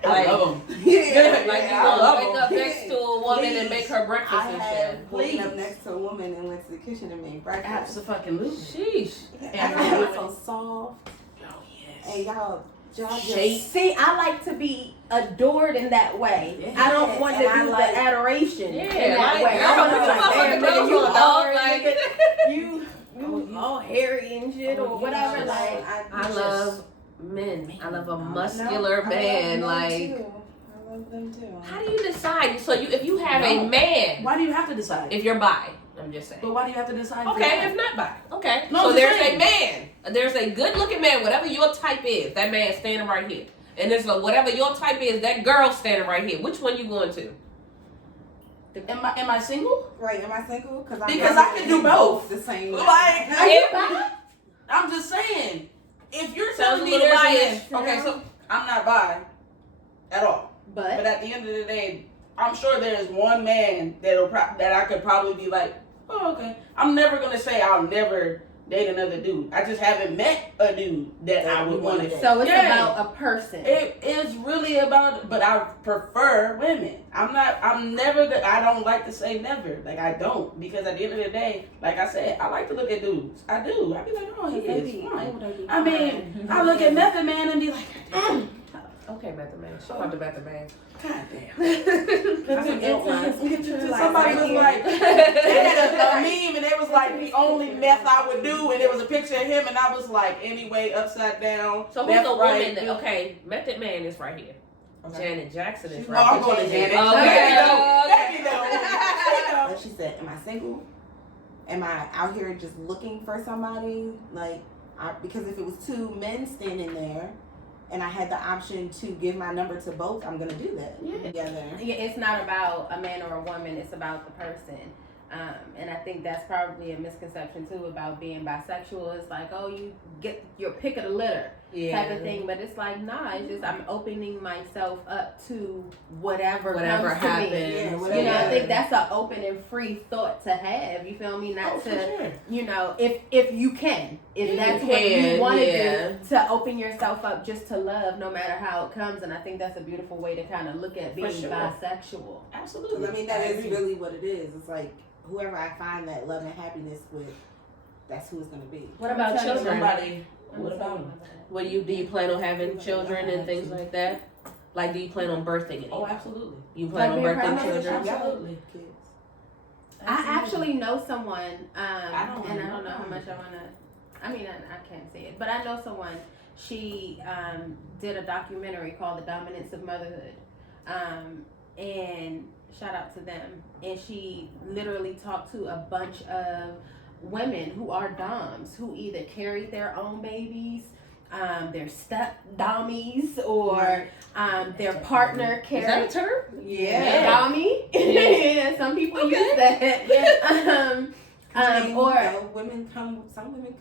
I love them. Yeah, like, you gonna wake up next to a woman and make her breakfast and shit. Waking up next to a woman and went to the kitchen and made breakfast. Absolutely. Sheesh. And it's so soft. Oh, yes. And y'all just see, I like to be adored in that way. Yeah. I don't want to do the adoration in that way. I want to be like, you all hairy and shit or whatever. Yeah. Like, I love men. I love a muscular man. I love them too. How do you decide? So if you have a man, why do you have to decide? If you're bi, I'm just saying. But why do you have to decide? Okay, if not bi. Okay. No, so there's a man. There's a good looking man, whatever your type is. That man standing right here. And there's whatever your type is, that girl standing right here. Which one you going to? Am I single? Right, am I single? Because I can do both the same. Like, are you bi? I'm just saying. If you're Sounds telling a me little there's biased. okay, so I'm not bi at all. But at the end of the day, I'm sure there's one man that I could probably be like, oh, okay. I'm never gonna say I'll never date another dude. I just haven't met a dude that I would want to date. So it's about a person. It is really about, but I prefer women. I don't like to say never. Like, I don't, because at the end of the day, like I said, I like to look at dudes. I do. I be like, oh, he is fine. I mean, I look at Method Man and be like, Okay, Method Man. She called the Method Man. God damn. Somebody Somebody was like, they had a meme and it was like the only meth I would do, and there was a picture of him, and I was like, anyway, upside down. So who's the woman that, okay, Method Man is right here. Okay. Janet Jackson is Oh, right I'm here. going to Janet. Okay. Like she said, am I single? Am I out here just looking for somebody? Because if it was two men standing there and I had the option to give my number to both, I'm gonna do that. Yeah. Together. Yeah, it's not about a man or a woman, it's about the person. And I think that's probably a misconception too about being bisexual. It's like, oh, you get your pick of the litter type of thing. But it's like, nah, it's just I'm opening myself up to whatever comes happens. to me. Yeah, I think that's an open and free thought to have. You feel me? Not to, if you can, if that's what you want to do, to open yourself up just to love, no matter how it comes. And I think that's a beautiful way to kind of look at being bisexual. Absolutely. I mean, that is really what it is. It's like whoever I find that love and happiness with, that's who it's gonna be. What about children? What about them? Do you plan on having children and things like that? Like, do you plan on birthing any? Oh, absolutely. You plan on birthing children? Absolutely. Kids. I actually know someone, I don't know how much I want to. I mean, I can't say it, but I know someone. She did a documentary called "The Dominance of Motherhood," and shout out to them. And she literally talked to a bunch of women who are doms, who either carried their own babies, their step dommies, or their partner carried. Is that a term? Yeah. Dommy. Yeah. Some people use that. Some women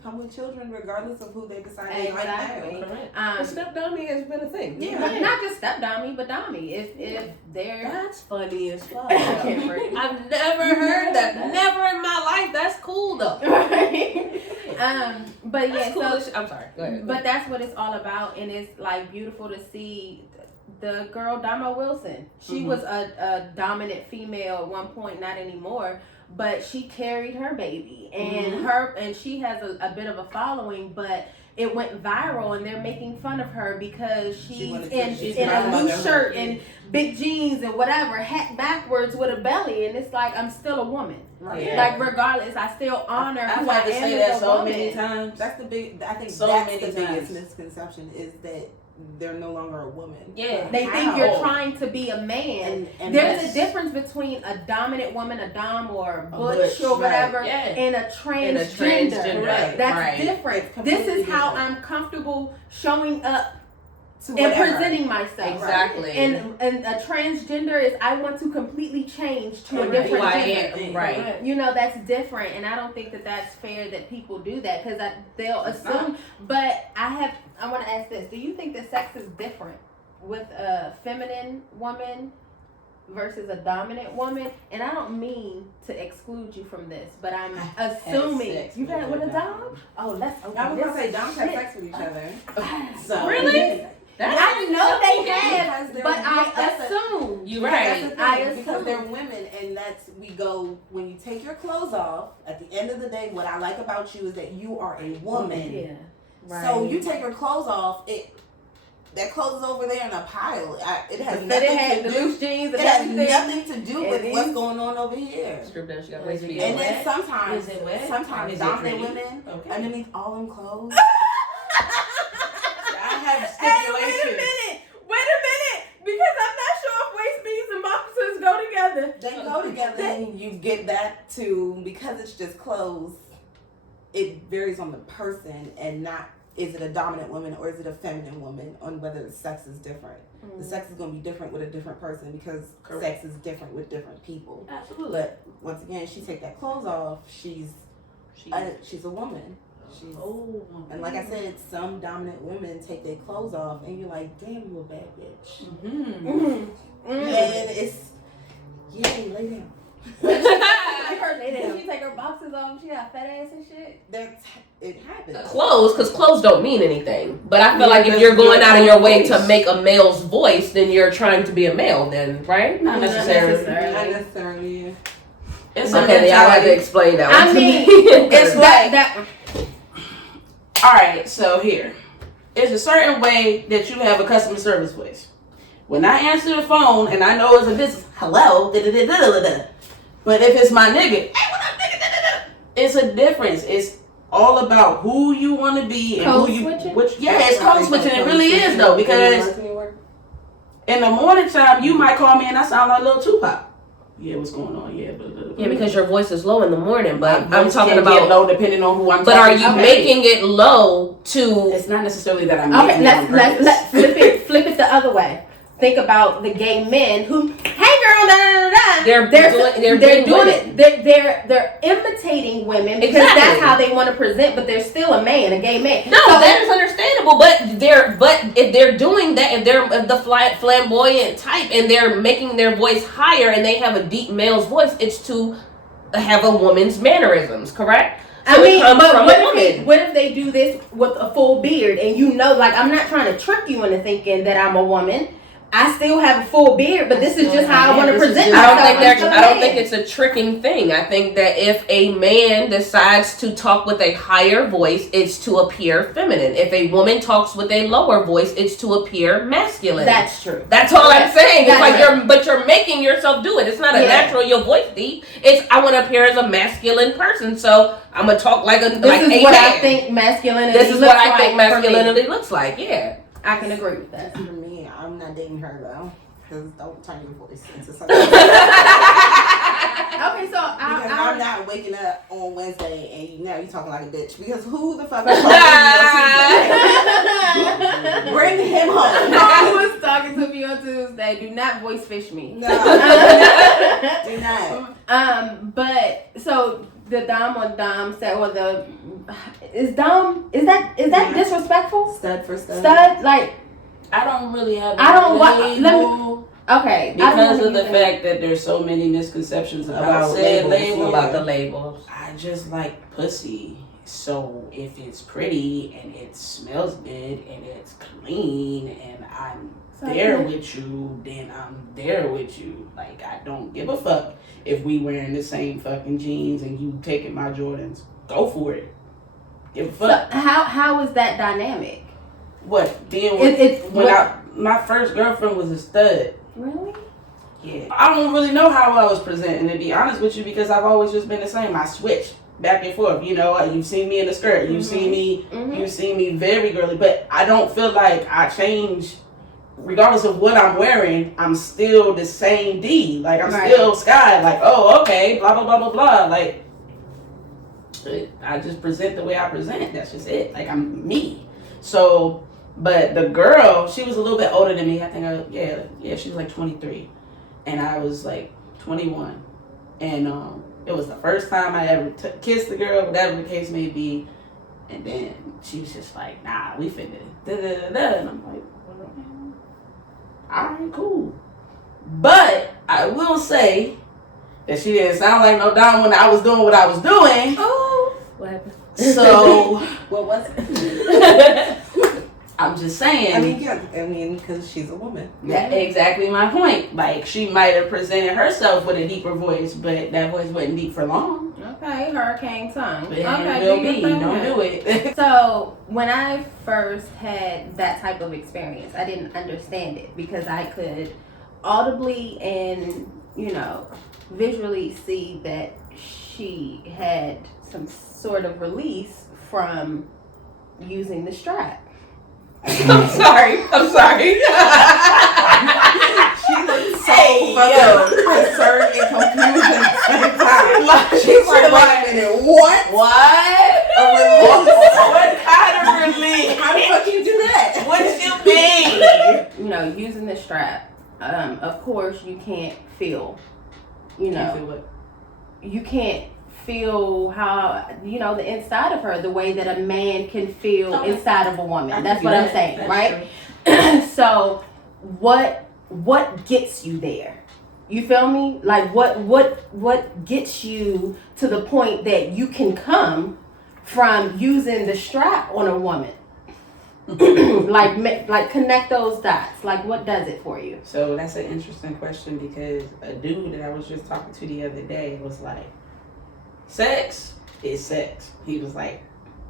come with children regardless of who they decide they like Exactly. now. Step dummy has been a thing. Yeah. Not just step dommy, but dommy. If they're That's funny as fuck. Right. I've never heard that. Never in my life. That's cool though. But yeah, That's cool so as shit. I'm sorry. Go ahead. but that's what it's all about, and it's like beautiful to see the girl Dama Wilson. She was a dominant female at one point, not anymore. But she carried her baby, and she has a bit of a following, but it went viral, and they're making fun of her because she's in a loose shirt and big jeans and whatever, hat backwards with a belly, and it's like, I'm still a woman. Right. Yeah. Like, regardless, I still honor who I am as a woman. many times. That's the big. I think So that's many the biggest times. misconception is that they're no longer a woman. Yeah. They think you're trying to be a man. And There's that's- a difference between a dominant woman, a dom or A butch or whatever, right. Yeah. and a transgender. Right. That's Right. different. It's This is completely how different. I'm comfortable showing up To and whatever. presenting myself. Exactly. And a transgender is I want to completely change to a Right. different Who I gender. am. Right. You know, that's different, and I don't think that that's fair that people do that because they'll It's assume. But I want to ask this: do you think that sex is different with a feminine woman versus a dominant woman? And I don't mean to exclude you from this, but I'm assuming sex you've had with with a a dom. Oh, let's. Okay, I was gonna say, this doms have shit. sex with each other. So, Really? I know they Because have, they're- but I that's a- assume. You That's right. the thing, I because assume. they're women, and we go when you take your clothes off. At the end of the day, what I like about you is that you are a woman. Yeah. Right. So you take your clothes off, that clothes is over there in a pile. It has But nothing it had to the do. loose jeans It and has everything. nothing to do with It what's is. going on over here. Strip down. She got Is lazy it feet. And wet? then sometimes, Is it wet? sometimes Is it dominant pretty? women Okay. underneath all them clothes. I have Hey, stipulations. wait a minute, because I'm not sure if waist beads and boxers go together. They go together, and you get back to, because it's just clothes. It varies on the person, and not is it a dominant woman or is it a feminine woman, on whether the sex is different. The sex is going to be different with a different person because sex is different with different people. Absolutely. But once again, she take that clothes off. She's a woman. And like I said, some dominant women take their clothes off, and you're like, damn, you a bad bitch. Mm-hmm. And it's lay down. Did she take her boxes off? She got fat ass and shit. It happens. Clothes, because clothes don't mean anything. But I feel like if you're going out of your way to make a male's voice, then you're trying to be a male, then, right? Not necessarily. Not necessarily. Yeah. It's Okay, then y'all have to explain that one to me. It's like that. All right, so here. it's a certain way that you have a customer service voice. When I answer the phone and I know it's a business, hello, da-da-da-da-da-da. But if it's my nigga, hey, what up, nigga, da-da-da, it's a difference. It's all about who you want to be and Code who you. switching? It's code switching. It really is though, because in the morning time you might call me and I sound like Lil Tupac. Yeah, what's going on? Yeah, yeah, because your voice is low in the morning. But I'm talking about low depending on who I'm. But are you making it low to? It's not necessarily that I'm. Okay, let's flip it the other way. Think about the gay men who, hey girl, da da da da. They're doing it. They're imitating women because that's how they want to present. But they're still a man, a gay man. No, so that is understandable. But if they're doing that, if they're the flamboyant type and they're making their voice higher and they have a deep male's voice, it's to have a woman's mannerisms, correct? So I mean, but what if they do this with a full beard and like I'm not trying to trick you into thinking that I'm a woman. I still have a full beard, but this is just how I want to present myself. I don't think it's a tricking thing. I think that if a man decides to talk with a higher voice, it's to appear feminine. If a woman talks with a lower voice, it's to appear masculine. That's true. That's all I'm saying. It's like you're making yourself do it. It's not a natural, your voice deep. It's I want to appear as a masculine person, so I'm gonna talk like a This is what I think masculinity. This is what I think masculinity looks like. Yeah, I can agree with that. For me, I'm not dating her though, because don't turn your voice into something. Okay, so I'm not waking up on Wednesday and you're talking like a bitch, because who the fuck is talking to me on Tuesday? Bring him home. Who was talking to me on Tuesday? Do not voice fish me. No, do not. But so the dom on dom said, or the is that disrespectful? Stud for stud. Stud, like. I don't really have. Okay. Because of the fact that there's so many misconceptions about labels. About the labels. I just like pussy. So if it's pretty and it smells good and it's clean and I'm there with you, then I'm there with you. Like, I don't give a fuck if we wearing the same fucking jeans and you taking my Jordans. Go for it. Give a fuck. So how is that dynamic? What? Being with my first girlfriend was a stud. Really? Yeah. I don't really know how I was presenting, to be honest with you, because I've always just been the same. I switched back and forth. You know, you've seen me in the skirt. You've seen me. You've seen me very girly, but I don't feel like I changed. Regardless of what I'm wearing, I'm still the same D. Like, I'm still Sky. Like, oh, okay, blah blah blah blah blah. Like, I just present the way I present. That's just it. Like, I'm me. So. But the girl, she was a little bit older than me. I think, she was like 23. And I was like 21. And it was the first time I ever kissed the girl, whatever the case may be. And then she was just like, nah, we finna da-da-da-da. And I'm like, all right, cool. But I will say that she didn't sound like no dom when I was doing what I was doing. Oh, what happened? So, what was it? I'm just saying. I mean, because she's a woman. That's exactly my point. Like, she might have presented herself with a deeper voice, but that voice wasn't deep for long. Okay, hurricane tongue. But will be. Don't do it. So, when I first had that type of experience, I didn't understand it because I could audibly and, visually see that she had some sort of release from using the strap. I'm sorry. She looks so concerned and confused at the same time. She's like, wait a minute, what? A release? What kind of release? How the fuck you do that? What you mean? Using the strap. Of course, you can't feel. You can't feel how the inside of her the way that a man can feel inside of a woman. That's what I'm saying. That's right. So what gets you there? You feel me? Like what gets you to the point that you can come from using the strap on a woman? like connect those dots. Like, what does it for you? So that's an interesting question, because a dude that I was just talking to the other day was like, sex is sex. He was like,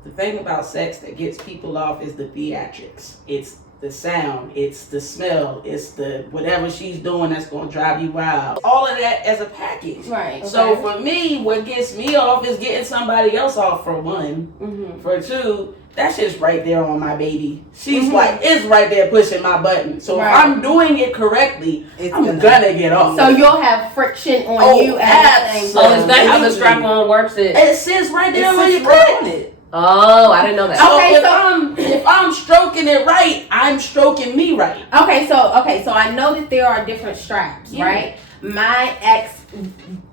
the thing about sex that gets people off is the theatrics. It's the sound, it's the smell, it's the whatever she's doing that's gonna drive you wild. All of that as a package. Right. Okay. So for me, what gets me off is getting somebody else off, for one. Mm-hmm. For two, that shit's right there on my baby. She's like, it's right there pushing my button. So if I'm doing it correctly, I'm gonna get off. So you'll have friction on you at the same time. Oh, is that how the strap-on works? It sits right there when you put it. Oh, I didn't know that. So if I'm stroking it right, I'm stroking me right. Okay, so I know that there are different straps, right? My ex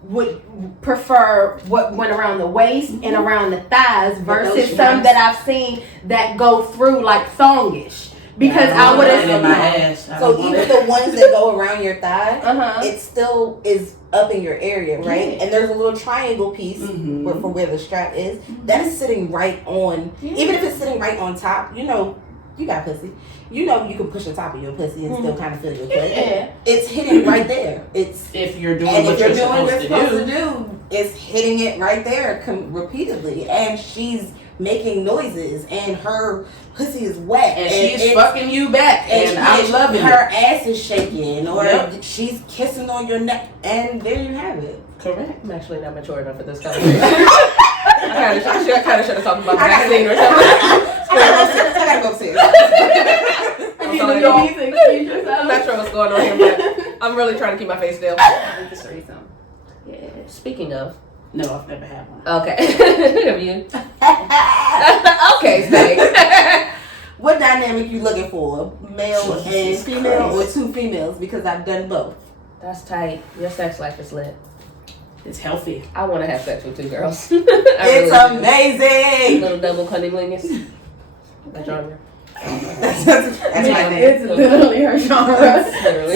would prefer what went around the waist and around the thighs versus some that I've seen that go through like thongish. Because I would have. So even the ones that go around your thigh, it still is up in your area, right? And there's a little triangle piece for where the strap is. That is sitting right on. Even if it's sitting right on top, you know, you got pussy. You know, you can push the top of your pussy and still kind of feel your clit. Yeah. It's hitting right there. It's if you're doing what you're supposed to do. It's hitting it right there repeatedly, and she's making noises, and her pussy is wet, and she's fucking you back, and I'm loving it. Her ass is shaking, or she's kissing on your neck, and there you have it. Correct. I'm actually not mature enough for this conversation. I kind of should have talked about the vaccine or something. I gotta go upstairs. I'm not sure what's going on here, but I'm really trying to keep my face still. Yeah. Speaking of. No, I've never had one. Okay. Have you? Okay, stay. What dynamic you looking for? Male and female, or two females? Because I've done both. That's tight. Your sex life is lit. It's healthy. I want to have sex with two girls. It's amazing. Little double cunnilingus. That genre. That's my name. It's literally her genre. Literally.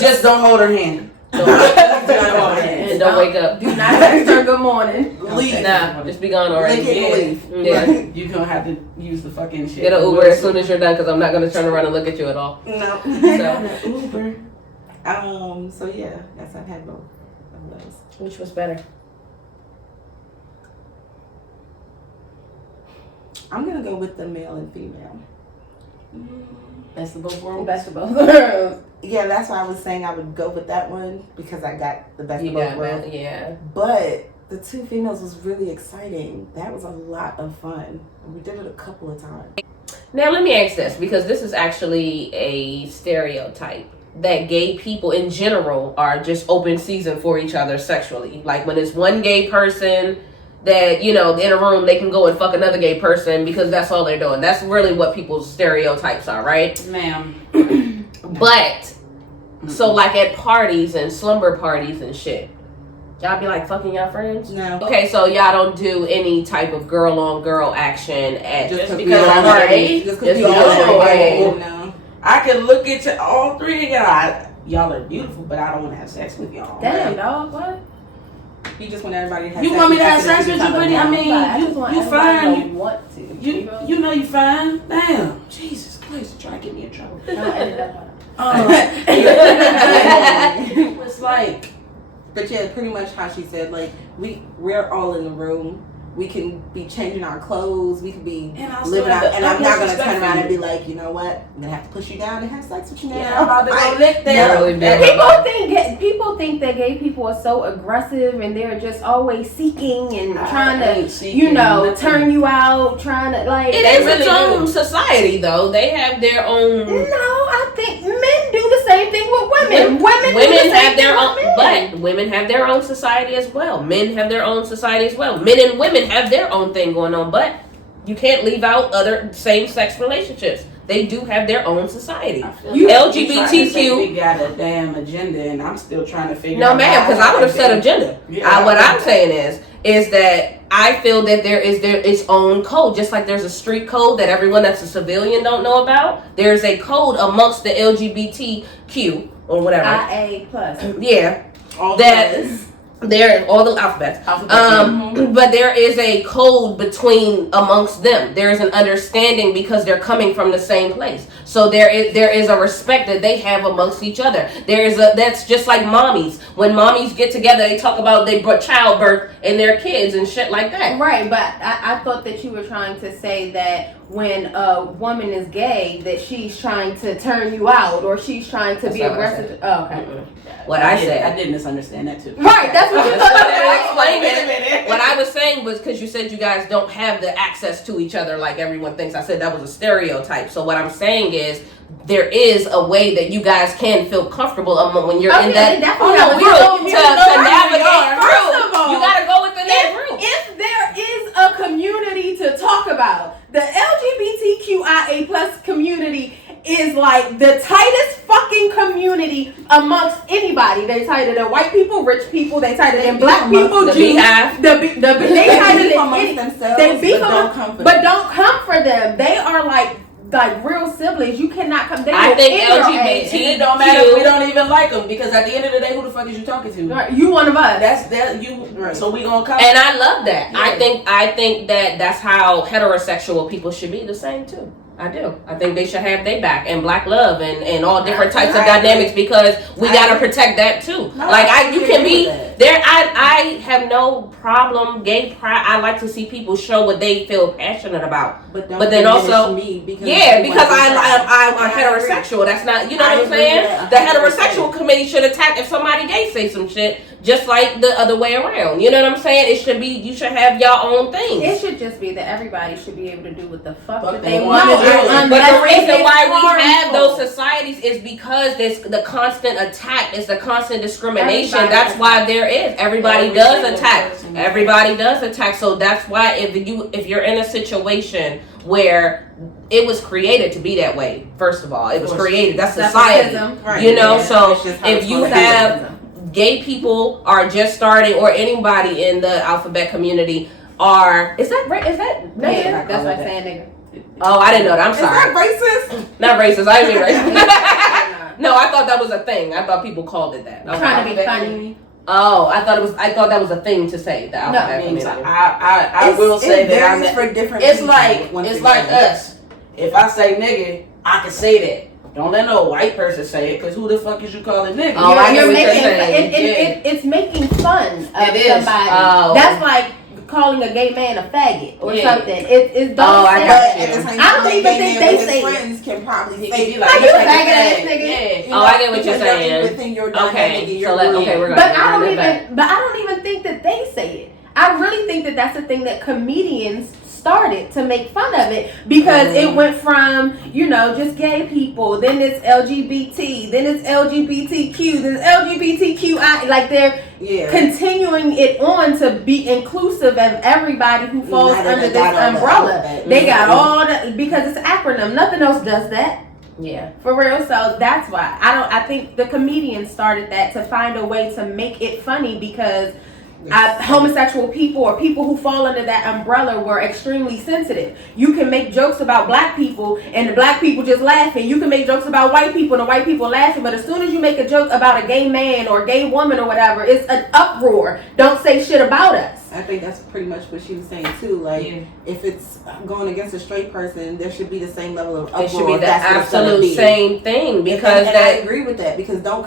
Just don't hold her hand. And don't wake up. Do not text her good morning. Leave. Nah, just be gone already. Leave. Yeah. You're going to have to use the fucking shit. Get an Uber as soon as you're done, because I'm not going to turn around and look at you at all. No. So. Uber. So yeah, yes, I've had both of those. Which was better? I'm gonna go with the male and female. Best of both worlds. Best of both worlds. Yeah, that's why I was saying I would go with that one, because I got the best of both worlds. Yeah. But the two females was really exciting. That was a lot of fun. We did it a couple of times. Now let me ask this, because this is actually a stereotype that gay people in general are just open season for each other sexually. Like when it's one gay person that, you know, in a room, they can go and fuck another gay person because that's all they're doing. That's really what people's stereotypes are, right? Ma'am. But, so like at parties and slumber parties and shit, y'all be like fucking y'all friends? No. Okay, so y'all don't do any type of girl on girl action at Just because I'm I'm gay. Just because you're gay. No. I can look at all three of y'all. Y'all are beautiful, but I don't want to have sex with y'all. Damn, dog, what? You just want everybody to have You sex want me to with have sex with you, buddy? I mean, you fine. Want to. You know you fine. Damn. Jesus Christ, try to get me in trouble. It's like, but yeah, pretty much how she said, like, we're all in the room. We can be changing our clothes. We can be living out. And I'm not going to turn around and be like, you know what? I'm going to have to push you down and have sex with you now. Yeah, I'm about to go lick there. People think that gay people are so aggressive and they're just always seeking and trying to, turn you out, trying to, like. It is its own society, though. They have their own. No, I think men do the same thing with women. Women have their own, but women have their own society as well. Men have their own society as well. Men and women have their own thing going on, but you can't leave out other same-sex relationships. They do have their own society. LGBTQ. We got a damn agenda, and I'm still trying to figure No, out. ma'am, because I would have said agenda. What I'm saying is that I feel that there is its own code, just like there's a street code that everyone that's a civilian don't know about. There's a code amongst the LGBTQ or whatever. IA plus. Yeah. All There, all the alphabets. But there is a code amongst them. There is an understanding because they're coming from the same place. So there is a respect that they have amongst each other. That's just like mommies. When mommies get together, they talk about they brought childbirth and their kids and shit like that. Right, but I thought that you were trying to say that when a woman is gay, that she's trying to turn you out or she's trying to be aggressive. Oh, okay. What I said. I did misunderstand that too. Right, that's what you thought. What I was saying was because you said you guys don't have the access to each other like everyone thinks. I said that was a stereotype. So what I'm saying is there is a way that you guys can feel comfortable when you're in that group to navigate through. You gotta go within that group. If there is a community to talk about, the LGBTQIA plus community is like the tightest fucking community amongst anybody. They tighter than white people, rich people. They tighter than black people, the Jews. beehive. They tighter than amongst themselves. They beef but don't come for them. They are like real siblings. You cannot come. I think LGBT. It don't matter if we don't even like them because at the end of the day, who the fuck is you talking to? Right. You one of us. That's you. Right. So we gonna come. And I love that. Yeah. I think that's how heterosexual people should be the same too. I do. I think they should have their back and black love and all different types of dynamics because we gotta protect that too. No, you can be there. I have no problem. Gay pride. I like to see people show what they feel passionate about. But then also me because I'm heterosexual. That's not what I'm saying. The heterosexual committee should attack if somebody gay say some shit, just like the other way around. You know what I'm saying? It should be you should have your own things. It should just be that everybody should be able to do what the fuck that they they want want to do. But the reason why we harmful. have those societies is because there's the constant attack, it's the constant discrimination. Everybody that's why there is. Everybody does attack. Everybody does attack. So that's why if you're in a situation where it was created to be that way, first of all, it was created. That's society. Right. You know, Yeah. so if you have gay people are just starting or anybody in the alphabet community is that Yeah, that's what I'm saying, nigga. Oh, I didn't know that. I'm sorry. Is that racist? Not racist. I didn't mean racist. No, I thought that was a thing. I thought people called it that. Trying to be funny. Oh, I thought that was a thing to say. The alphabet community. I will say that I'm for different. It's like us. If I say nigga, I can say that. Don't let no white person say it, because who the fuck is you calling nigga? Oh, I get what you're saying. It's making fun of somebody. Oh. That's like calling a gay man a faggot or something. It's I got you. I don't even think they say it. Friends can probably say like you a faggot ass nigga. Yeah. I get what you're saying. Within your Okay, we're going. But I don't even think that they say it. I really think that that's a thing that comedians started to make fun of it because it went from just gay people, then it's LGBT, then it's LGBTQ, then it's LGBTQI. Like they're continuing it on to be inclusive of everybody who falls under this umbrella. They got all the because it's an acronym. Nothing else does that. Yeah, for real. So that's why I think the comedians started that to find a way to make it funny because homosexual people or people who fall under that umbrella were extremely sensitive. You can make jokes about black people and the black people just laughing. You can make jokes about white people and the white people laughing. But as soon as you make a joke about a gay man or a gay woman or whatever, it's an uproar. Don't say shit about us. I think that's pretty much what she was saying too. Like, if it's going against a straight person, there should be the same level of uproar. It should be the absolute same thing because and I agree with that because don't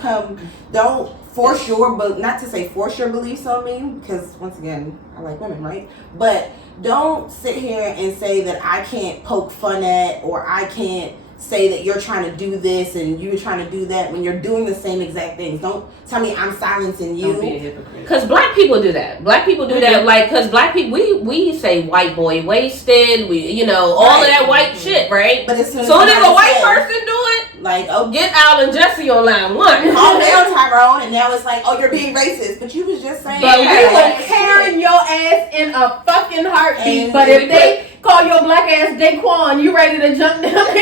force not to say force your beliefs on me because once again I like women, right? But don't sit here and say that I can't poke fun at or I can't say that you're trying to do this and you're trying to do that when you're doing the same exact things. Don't tell me I'm silencing you. Don't be a hypocrite. Because black people do that. Black people do that. Like, because black people, we say white boy wasted. We, all of that white shit, right? But as soon as a white person do it, like, oh, get Al and Jesse on line one. Calm down, Tyrone. And now it's like, oh, you're being racist. But you was just saying. But we will carry your ass in a fucking heartbeat. But if they call your black ass Daquan, you ready to jump down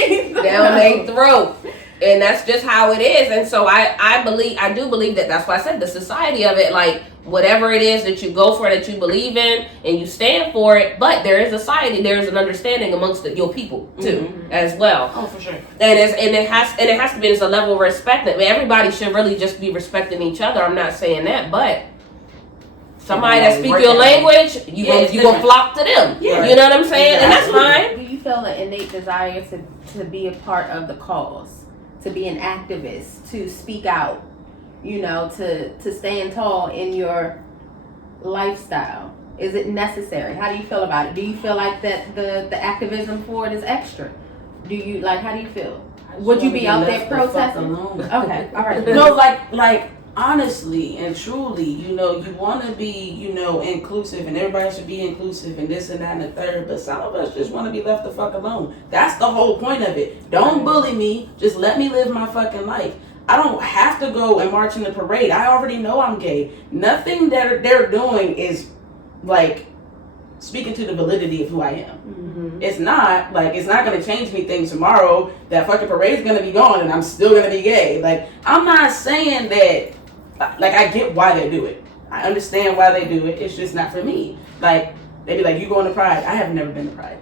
their throat. And that's just how it is. And so I do believe that's why I said the society of it, like whatever it is that you go for, that you believe in and you stand for it, but there is a society, there is an understanding amongst your people too, as well. Oh, for sure. And it has to be, there's a level of respect that everybody should really just be respecting each other. I'm not saying that, but somebody that speak your language, you gonna flock to them. Yeah. You know what I'm saying? And that's fine. Do you feel an innate desire to be a part of the cause, to be an activist, to speak out, you know, to stand tall in your lifestyle? Is it necessary? How do you feel about it? Do you feel like that the activism for it is extra? Do you like? How do you feel? Would you be out there protesting? Okay, all right. No, like honestly and truly, you know, you want to be, you know, inclusive, and everybody should be inclusive, and this and that and the third. But some of us just want to be left the fuck alone. That's the whole point of it. Don't bully me. Just let me live my fucking life. I don't have to go and march in the parade. I already know I'm gay. Nothing that they're doing is like speaking to the validity of who I am. Mm-hmm. It's not going to change anything tomorrow. That fucking parade's going to be gone and I'm still going to be gay. Like, I'm not saying that, like, I get why they do it. I understand why they do it. It's just not for me. Like, they be like, you going to Pride? I have never been to Pride.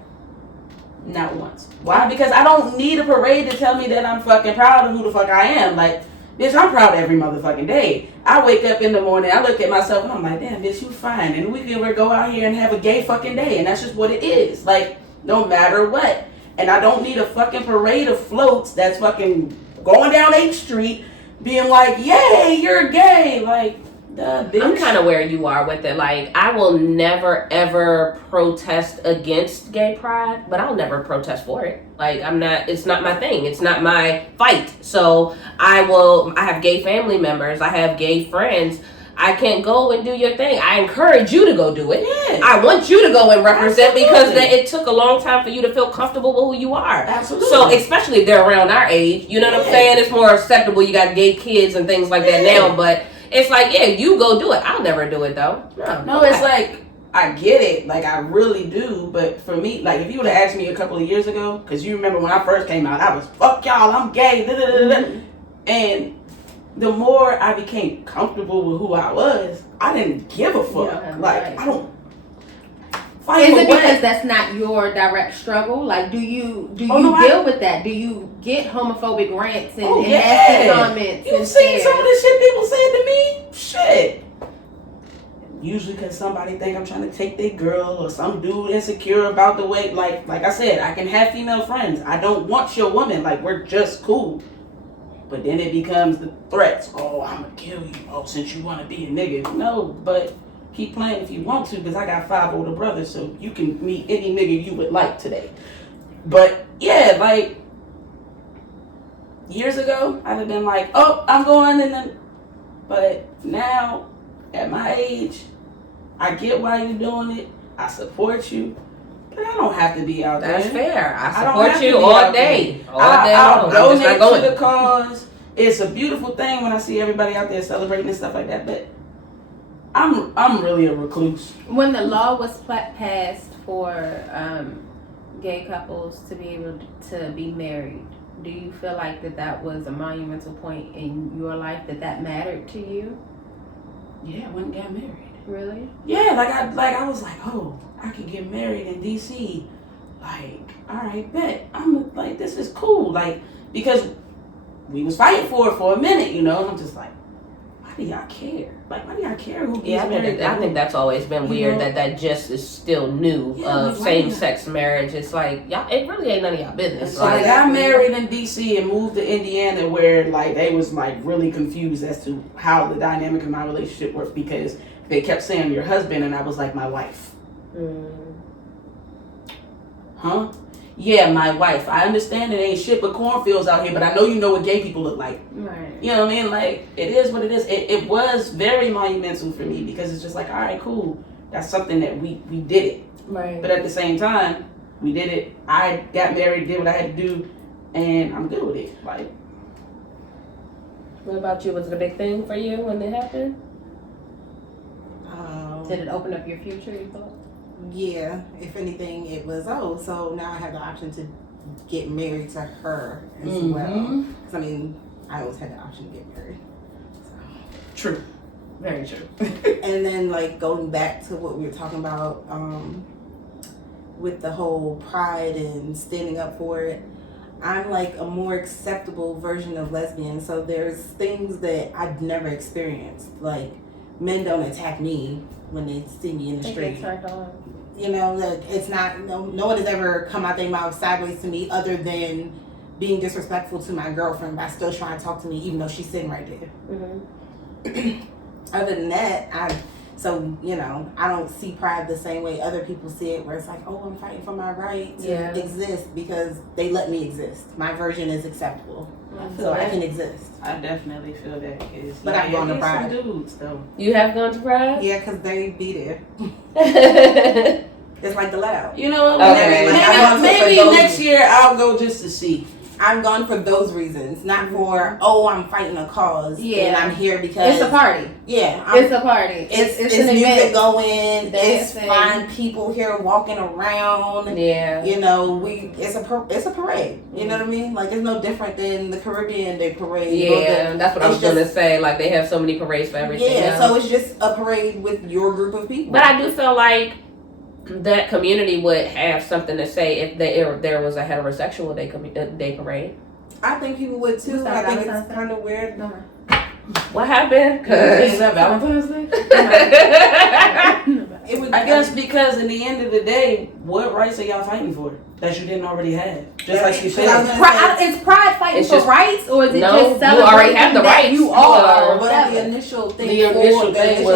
Not once. Why? Because I don't need a parade to tell me that I'm fucking proud of who the fuck I am. Like, bitch, I'm proud every motherfucking day. I wake up in the morning, I look at myself, and I'm like, damn, bitch, you fine. And we can go out here and have a gay fucking day. And that's just what it is. Like, no matter what. And I don't need a fucking parade of floats that's fucking going down 8th Street being like, yay, you're gay. Like, duh, bitch. I'm kind of where you are with it. Like, I will never, ever protest against gay pride, but I'll never protest for it. Like, it's not my thing. It's not my fight. So I have gay family members. I have gay friends. I can't go and do your thing. I encourage you to go do it. Yeah. I want you to go and represent. Absolutely. Because it took a long time for you to feel comfortable with who you are. Absolutely. So especially if they're around our age, you know what I'm saying? It's more acceptable. You got gay kids and things like that now, but it's like, yeah, you go do it. I'll never do it though. No, it's like, I get it. Like, I really do. But for me, like, if you would have asked me a couple of years ago, because you remember when I first came out, I was, fuck y'all, I'm gay. Da, da, da, da. And the more I became comfortable with who I was, I didn't give a fuck. Yeah, like, right. I don't fight. Is it because that's not your direct struggle? Like, do you deal with that? Do you get homophobic rants and nasty comments? You've seen some of the shit people said to me? Shit. Usually because somebody think I'm trying to take their girl, or some dude insecure about the way, like I said, I can have female friends. I don't want your woman. Like, we're just cool. But then it becomes the threats. Oh, I'm going to kill you. Oh, since you want to be a nigga. No, but keep playing if you want to, because I got 5 older brothers, so you can meet any nigga you would like today. But, yeah, like, years ago, I'd have been like, oh, I'm going, and then, but now, at my age, I get why you're doing it. I support you. But I don't have to be out there. That's fair. I don't support have you to be all out day. there. All day I'll long. I'm just not donate going. to the cause. It's a beautiful thing when I see everybody out there celebrating and stuff like that. But I'm really a recluse. When the law was passed for gay couples to be able to be married, do you feel like that was a monumental point in your life, that mattered to you? Yeah, I went and got married. Really? Yeah, I was like, oh, I could get married in DC. Like, all right, bet. I'm like, this is cool. Like, because we was fighting for it for a minute, you know. And I'm just like, why do y'all care? Like, why do y'all care who gets married? I think that's always been weird, know? that just is still new of same-sex marriage. It's like, y'all, it really ain't none of y'all business. So I got married in DC and moved to Indiana, where like they was like really confused as to how the dynamic of my relationship worked, because they kept saying your husband, and I was like, my wife. Huh? Yeah, my wife. I understand it ain't shit but cornfields out here, but I know you know what gay people look like. Right. You know what I mean? Like, it is what it is. It was very monumental for me, because it's just like, all right, cool. That's something that we did it. Right. But at the same time, we did it. I got married, did what I had to do, and I'm good with it. Like, what about you? Was it a big thing for you when it happened? Did it open up your future, you thought? Yeah, if anything, it was, so now I have the option to get married to her as well. Because, I mean, I always had the option to get married. So. true. Very true. And then, like, going back to what we were talking about with the whole pride and standing up for it, I'm, like, a more acceptable version of lesbian. So there's things that I've never experienced, like men don't attack me when they see me in the street. You know, that it's not, no one has ever come out their mouth sideways to me other than being disrespectful to my girlfriend by still trying to talk to me even though she's sitting right there. Other than that, I don't see pride the same way other people see it, where it's like, oh, I'm fighting for my right to exist because they let me exist. My version is acceptable, so I can exist. I definitely feel that. But I've gone to Pride. Dudes, though. You have gone to Pride? Yeah, because they be there. It's like the loud. You know, okay. maybe next year I'll go just to see. I'm gone for those reasons, not for I'm fighting a cause. And I'm here because it's a party. It's a party. It's an music event. going. It's fine people here walking around. Yeah, you know, it's a parade. You know what I mean? Like it's no different than the Caribbean Day parade. Yeah, that's what I was gonna say. Like they have so many parades for everything. Yeah, so it's just a parade with your group of people. But I do feel like that community would have something to say if there was a heterosexual day parade. I think people would too. I think it's kind of weird. What happened? Is that Valentine's Day? I guess because in the end of the day, what rights are y'all fighting for that you didn't already have? Just like you said. Is pride fighting for rights, or is it just celebrating you already have the rights? You are. But the initial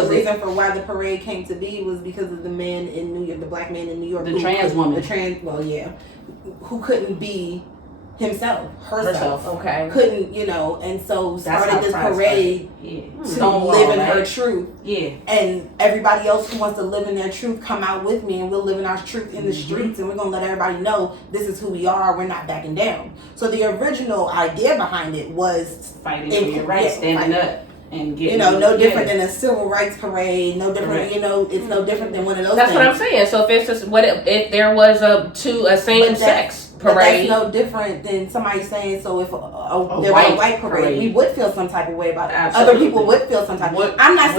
reason for why the parade came to be was because of the men in New York, the black man in New York, the trans woman, who couldn't be herself. Okay. Couldn't, and so started this parade to live in her truth. Yeah. And everybody else who wants to live in their truth, come out with me and we'll live in our truth in the streets, and we're going to let everybody know this is who we are. We're not backing down. So the original idea behind it was fighting for your rights, standing up. And getting, no different than a civil rights parade, no different, it's no different than one of those That's things. what I'm saying. So if it's if there was a same sex parade. But that's no different than somebody saying, so if there was a white parade, we would feel some type of way about it. Absolutely. Other people would feel some type of way. I'm not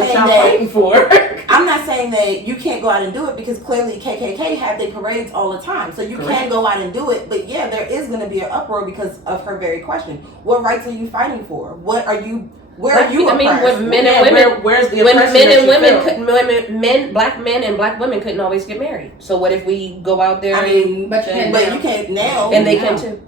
saying that you can't go out and do it, because clearly KKK have their parades all the time. So you can go out and do it, but yeah, there is going to be an uproar because of her very question. What rights are you fighting for? Where are you when men and women, where's the when black men and black women couldn't always get married. So what if we go out there? But you can't now, and they can too.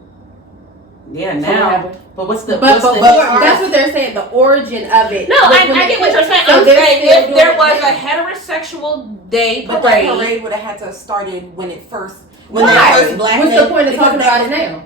Yeah, now. But what's the? But that's what they're saying. The origin of it. No, I get what you're saying. I'm saying if there was a heterosexual day parade, that parade would have had to have started when it first. What's the point of talking about it now?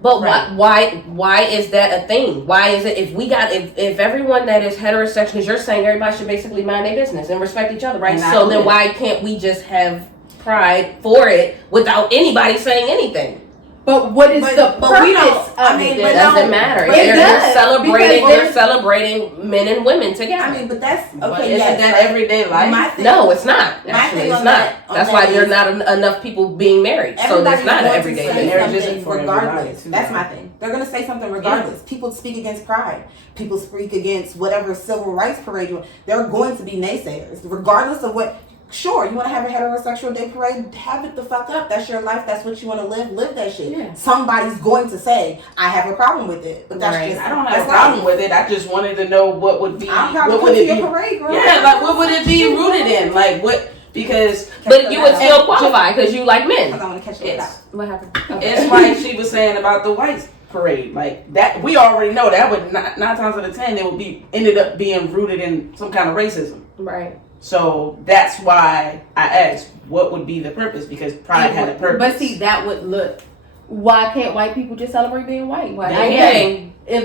But why is that a thing? Why is it if everyone that is heterosexual, because you're saying everybody should basically mind their business and respect each other, right? So then why can't we just have pride for it without anybody saying anything? But what is the purpose of it? It doesn't matter. They're celebrating men and women together. I mean, but that's okay. But isn't that everyday life? No, it's not. Actually, it's not. That's why there are not enough people being married. So it's not an everyday thing. Marriage isn't regardless. That's my thing. They're going to say something regardless. Yeah. People speak against pride. People speak against whatever civil rights parade. They're going to be naysayers, regardless of what. Sure, you want to have a heterosexual day parade? Have it the fuck up. That's your life. That's what you want to live. Live that shit. Yeah. Somebody's going to say, I have a problem with it. But that's just... I don't have a problem with it. I just wanted to know what would be... What would it be? Parade, girl. Yeah, like what would it be rooted in? Like what... Because... But you would still qualify because you like men. Because I want to catch it. What happened? Okay. It's like she was saying about the whites parade. Like that, we already know that would 9 times out of 10 it would be ended up being rooted in some kind of racism. Right. So that's why I asked what would be the purpose, because pride had a purpose. But see, that would look. Why can't white people just celebrate being white? Why they can. If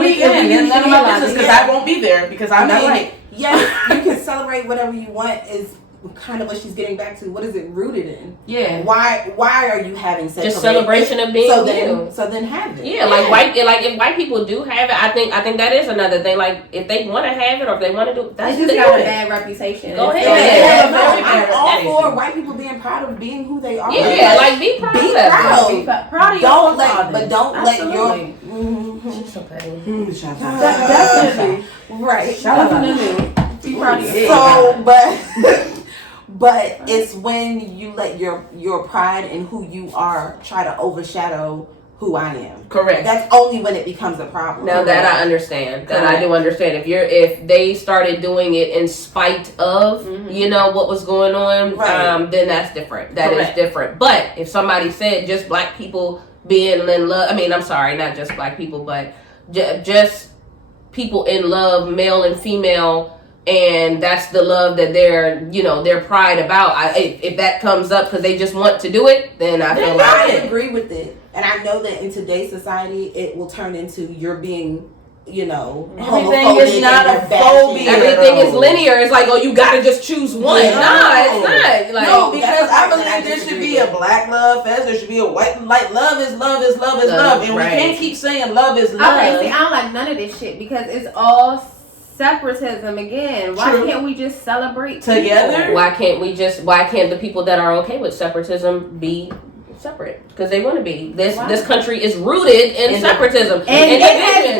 we then none of my business, because I won't be there because I'm not white. Yes, you can celebrate whatever you want. Is kind of what she's getting back to. What is it rooted in? Yeah. Why are you having such just celebration of being so then have it. Yeah, like if white people do have it, I think that is another thing. Like if they want to have it or if they want to do it, that's just got a bad reputation. Go ahead. I'm all for white people being proud of being who they are. Yeah, like be proud. Be proud of don't let your she's so petty. Definitely. Right. Be proud of yourself. But it's when you let your pride and who you are try to overshadow who I am. Correct. That's only when it becomes a problem. Now that I understand, that I do understand. If they started doing it in spite of, you know, what was going on, then that's different. That is different. But if somebody said just black people being in love, I mean, I'm sorry, not just black people, but just people in love, male and female, and that's the love that they're, you know, their pride about. If that comes up because they just want to do it, then I feel like I agree with it, and I know that in today's society, it will turn into you're being, you know, everything is not a phobia. Everything is linear. It's like, oh, you gotta just choose one. Yeah. No, it's not. Like, no, because I believe there should be a black love fest. There should be a white. Like, love is love is love is love, and we can't keep saying love is love. Okay, see, I don't like none of this shit because it's all separatism again. Why can't we just celebrate together? People? Why can't the people that are okay with separatism be separate? Because they want to be. This country is rooted in separatism, and it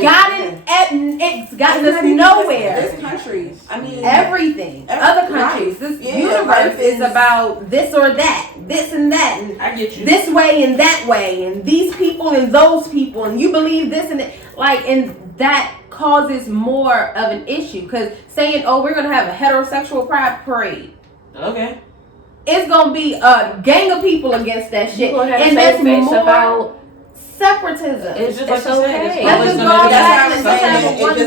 has gotten us nowhere. This country, I mean, everything. Other countries, this universe is about this or that, this and that, and I get you. This way and that way, and these people and those people, and you believe this and that. Like, and that causes more of an issue because saying, "Oh, we're gonna have a heterosexual pride parade." Okay. It's gonna be a gang of people against that shit, and that's more about separatism. It's just it's okay. It just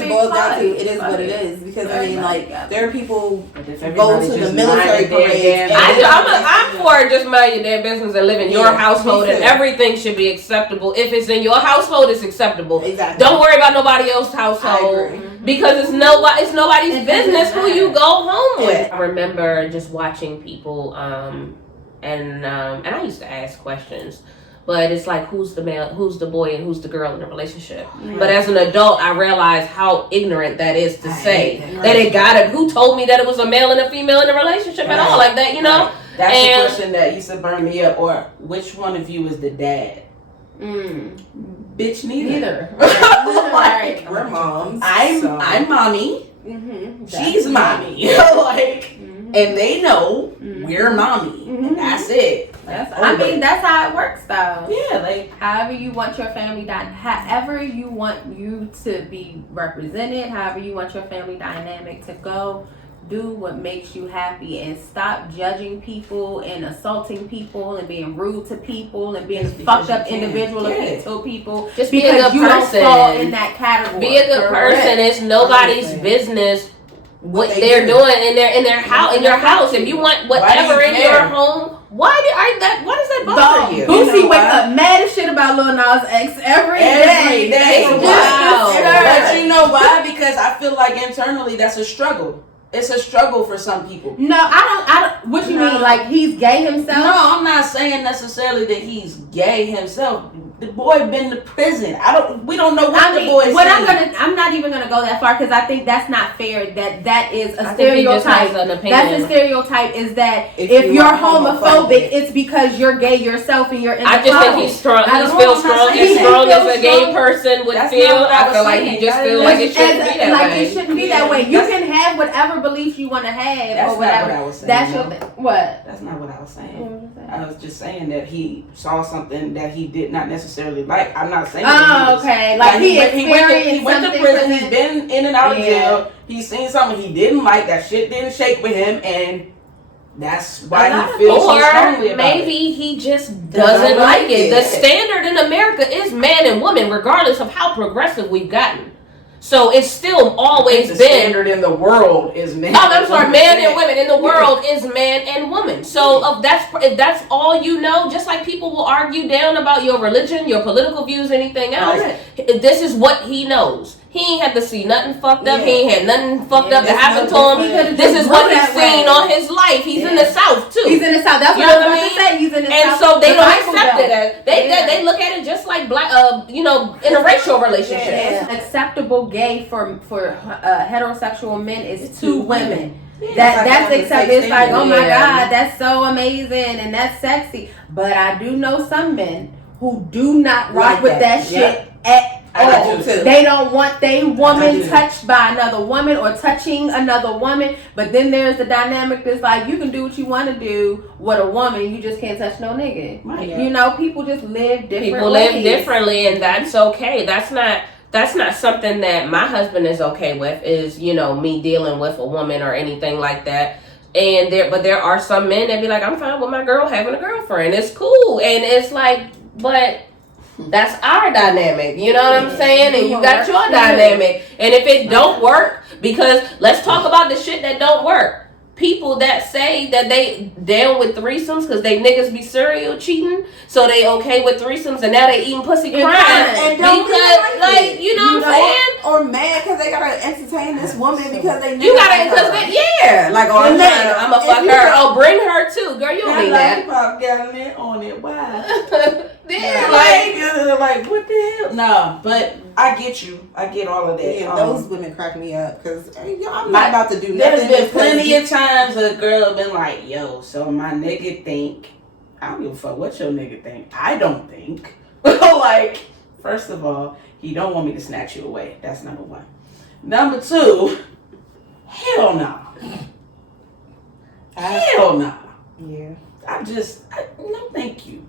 boils down to it is what it is. Because I mean, like, there are people go to the military parade. I'm for just mind your damn business and live in your household, and everything should be acceptable. If it's in your household, it's acceptable. Exactly. Don't worry about nobody else's household because it's nobody's business who you go home with. I remember just watching people, and I used to ask questions. But it's like, who's the male, who's the boy, and who's the girl in a relationship? Right. But as an adult, I realized how ignorant that is to say. That it who told me that it was a male and a female in a relationship at all? Like that, you know? That's the question that used to burn me up. Or, which one of you is the dad? Bitch, neither. Like, we're moms. I'm mommy. She's mommy. Like, and they know we're mommy. And that's it. I mean, that's how it works, though. Yeah, like however you want your family however you want you to be represented, however you want your family dynamic to go, do what makes you happy and stop judging people and assaulting people and being rude to people and being a fucked up individual to people. Just be a good person. Don't fall in that category. Be a good person. It's nobody's business what they're doing in their house, in your house. If you want whatever in your home, why does that bother you? Boosie wake up mad as shit about Lil Nas X every day. But you know why? Because I feel like internally that's a struggle. It's a struggle for some people. No, I don't. What you mean? Like he's gay himself? No, I'm not saying necessarily that he's gay himself. The boy been to prison. We don't know what the boy. I'm not even gonna go that far because I think that's not fair. That is a stereotype. That's a stereotype. Is that if you're homophobic, it's because you're gay yourself and you're in the I just think he's strong. He feels strong. As strong as a gay person would feel. I feel like he just feels like it shouldn't be that way. Like it shouldn't be that way. You can have whatever beliefs you want to have or whatever. That's not what I was saying. That's your what? That's not what I was saying. I was just saying that he saw something that he did not necessarily like. I'm not saying. Oh, okay. Like he went to prison. He's been in and out of jail. He's seen something he didn't like. That shit didn't shake with him, and that's why he feels so strongly about it. Or maybe he just doesn't like it. The standard in America is man and woman, regardless of how progressive we've gotten. So it's still always been. The standard in the world is man. Oh, I'm sorry, man and women in the world is man and woman. So if that's all you know, just like people will argue down about your religion, your political views, anything else, this is what he knows. He ain't had to see nothing fucked up. He ain't had nothing fucked up that happened to him. This is what he's seen on his life. He's in the South too. He's in the South. That's what I was about to say. He's in the South. And so they don't accept it as they look at it just like black, in a racial relationship. Acceptable gay for heterosexual men is two women. That's accepted. It's like, oh my God, that's so amazing and that's sexy. But I do know some men who do not rock with that shit at I do too. They don't want they woman do. touched by another woman or touching another woman. But then there's the dynamic that's like, you can do what you want to do with a woman, you just can't touch no nigga. Right. You know, people just live different People ways. live differently, and that's okay. That's not something that my husband is okay with, is, you know, me dealing with a woman or anything like that. And there are some men that be like, I'm fine with my girl having a girlfriend. It's cool. And it's like, but that's our dynamic. You know what I'm saying? And you got your dynamic. And if it don't work, because let's talk about the shit that don't work. People that say that they down with threesomes because they niggas be serial cheating, so they okay with threesomes, and now they eating pussy crying And don't because, like, you know what I'm saying? Or mad because they gotta entertain this woman because they You gotta, because like, oh, I'm gonna fuck her. Oh, bring her too, girl. You don't mean that. Pop got it on it. Why? Yeah, like what the hell? No, but I get you. I get all of that. Yeah, those women crack me up because I'm not about to do nothing. There's been plenty of times a girl been like, yo, so my nigga think, I don't give a fuck what your nigga think. I don't think. Like, first of all, he don't want me to snatch you away. That's number one. Number two, hell no. Hell no. Yeah. No thank you.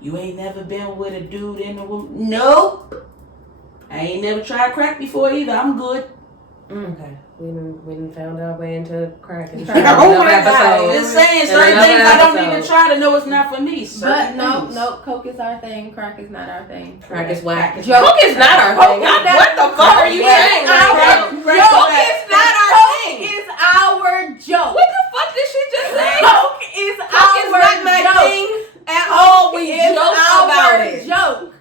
You ain't never been with a dude and a woman? Nope. I ain't never tried crack before either. I'm good. Okay, we done found our way into crack. And Just saying, certain things I don't even try to know it's not for me. But no, coke is our thing. Crack is not our thing. Crack is whack. Coke Joke. is not our thing. What the fuck are you saying right now? Coke is not our thing. Coke is our joke. What the fuck did she just say? Coke is Coke is not my joke. thing at all. We It's joke our about it. joke.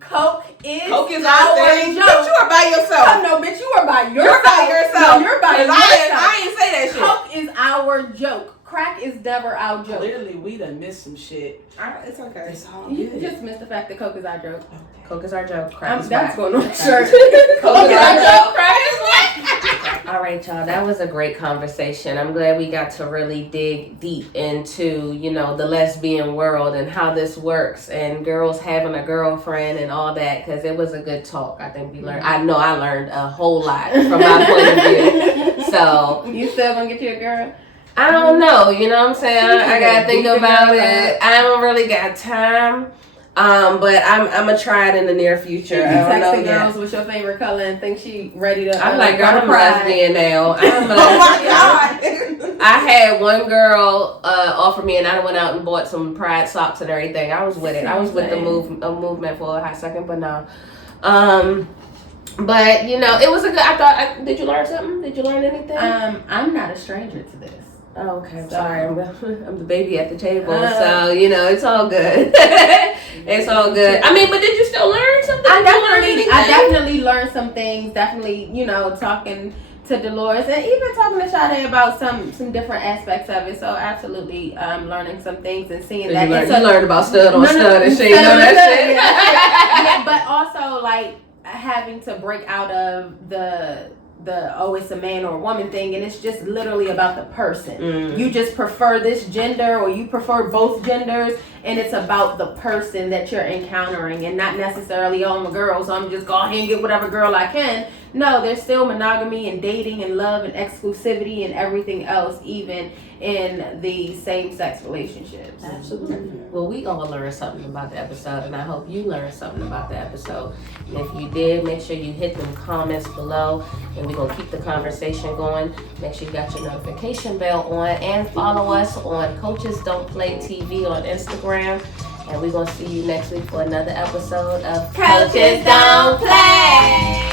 Coke is our thing. joke. Bitch, you are by yourself. Oh, no, bitch, you are by yourself. You're by yourself. No, you're by 'Cause yourself. I ain't say that shit. Coke is our joke. Crack is never our joke. Clearly, we done missed some shit. It's okay. It's all You good. just missed the fact that Coke is our joke. Coke is our joke. Crack is That's whack. going on the shirt. Coke is our joke. Crack is whack. All right, y'all. That was a great conversation. I'm glad we got to really dig deep into, you know, the lesbian world and how this works and girls having a girlfriend and all that, because it was a good talk. I think we learned. I know I learned a whole lot from my point of view. So You still gonna get you a girl? I don't know. You know what I'm saying? I gotta think about it. I don't really got time. But I'm gonna try it in the near future. You I don't know texting yet. girls with your favorite color and think she ready to. I'm like, girl, I'm a pride. lesbian now. Oh my God. I had one girl offer me, and I went out and bought some pride socks and everything. I was with it. I was with the movement for a hot second, but no. But you know, it was a good. Did you learn something? Did you learn anything? I'm not a stranger to this. Oh, okay. I'm sorry. I'm the baby at the table, so you know it's all good. It's all good. I mean, but did you still learn something? I definitely learned some things. Definitely, you know, talking to Dolores and even talking to Sade about some different aspects of it. So absolutely, learning some things and seeing that. You learned about stud on stud and shit. You know that shit. Yeah, but also like having to break out of the it's a man or a woman thing, and it's just literally about the person. You just prefer this gender or you prefer both genders, and it's about the person that you're encountering and not necessarily, oh, I'm a girl, so I'm just go ahead and get whatever girl I can. No, there's still monogamy and dating and love and exclusivity and everything else, even in the same-sex relationships. Absolutely. Well, we all learned something about the episode, and I hope you learned something about the episode. And if you did, make sure you hit them comments below, and we're going to keep the conversation going. Make sure you got your notification bell on, and follow us on Coaches Don't Play TV on Instagram. And we're going to see you next week for another episode of Coaches Don't Play!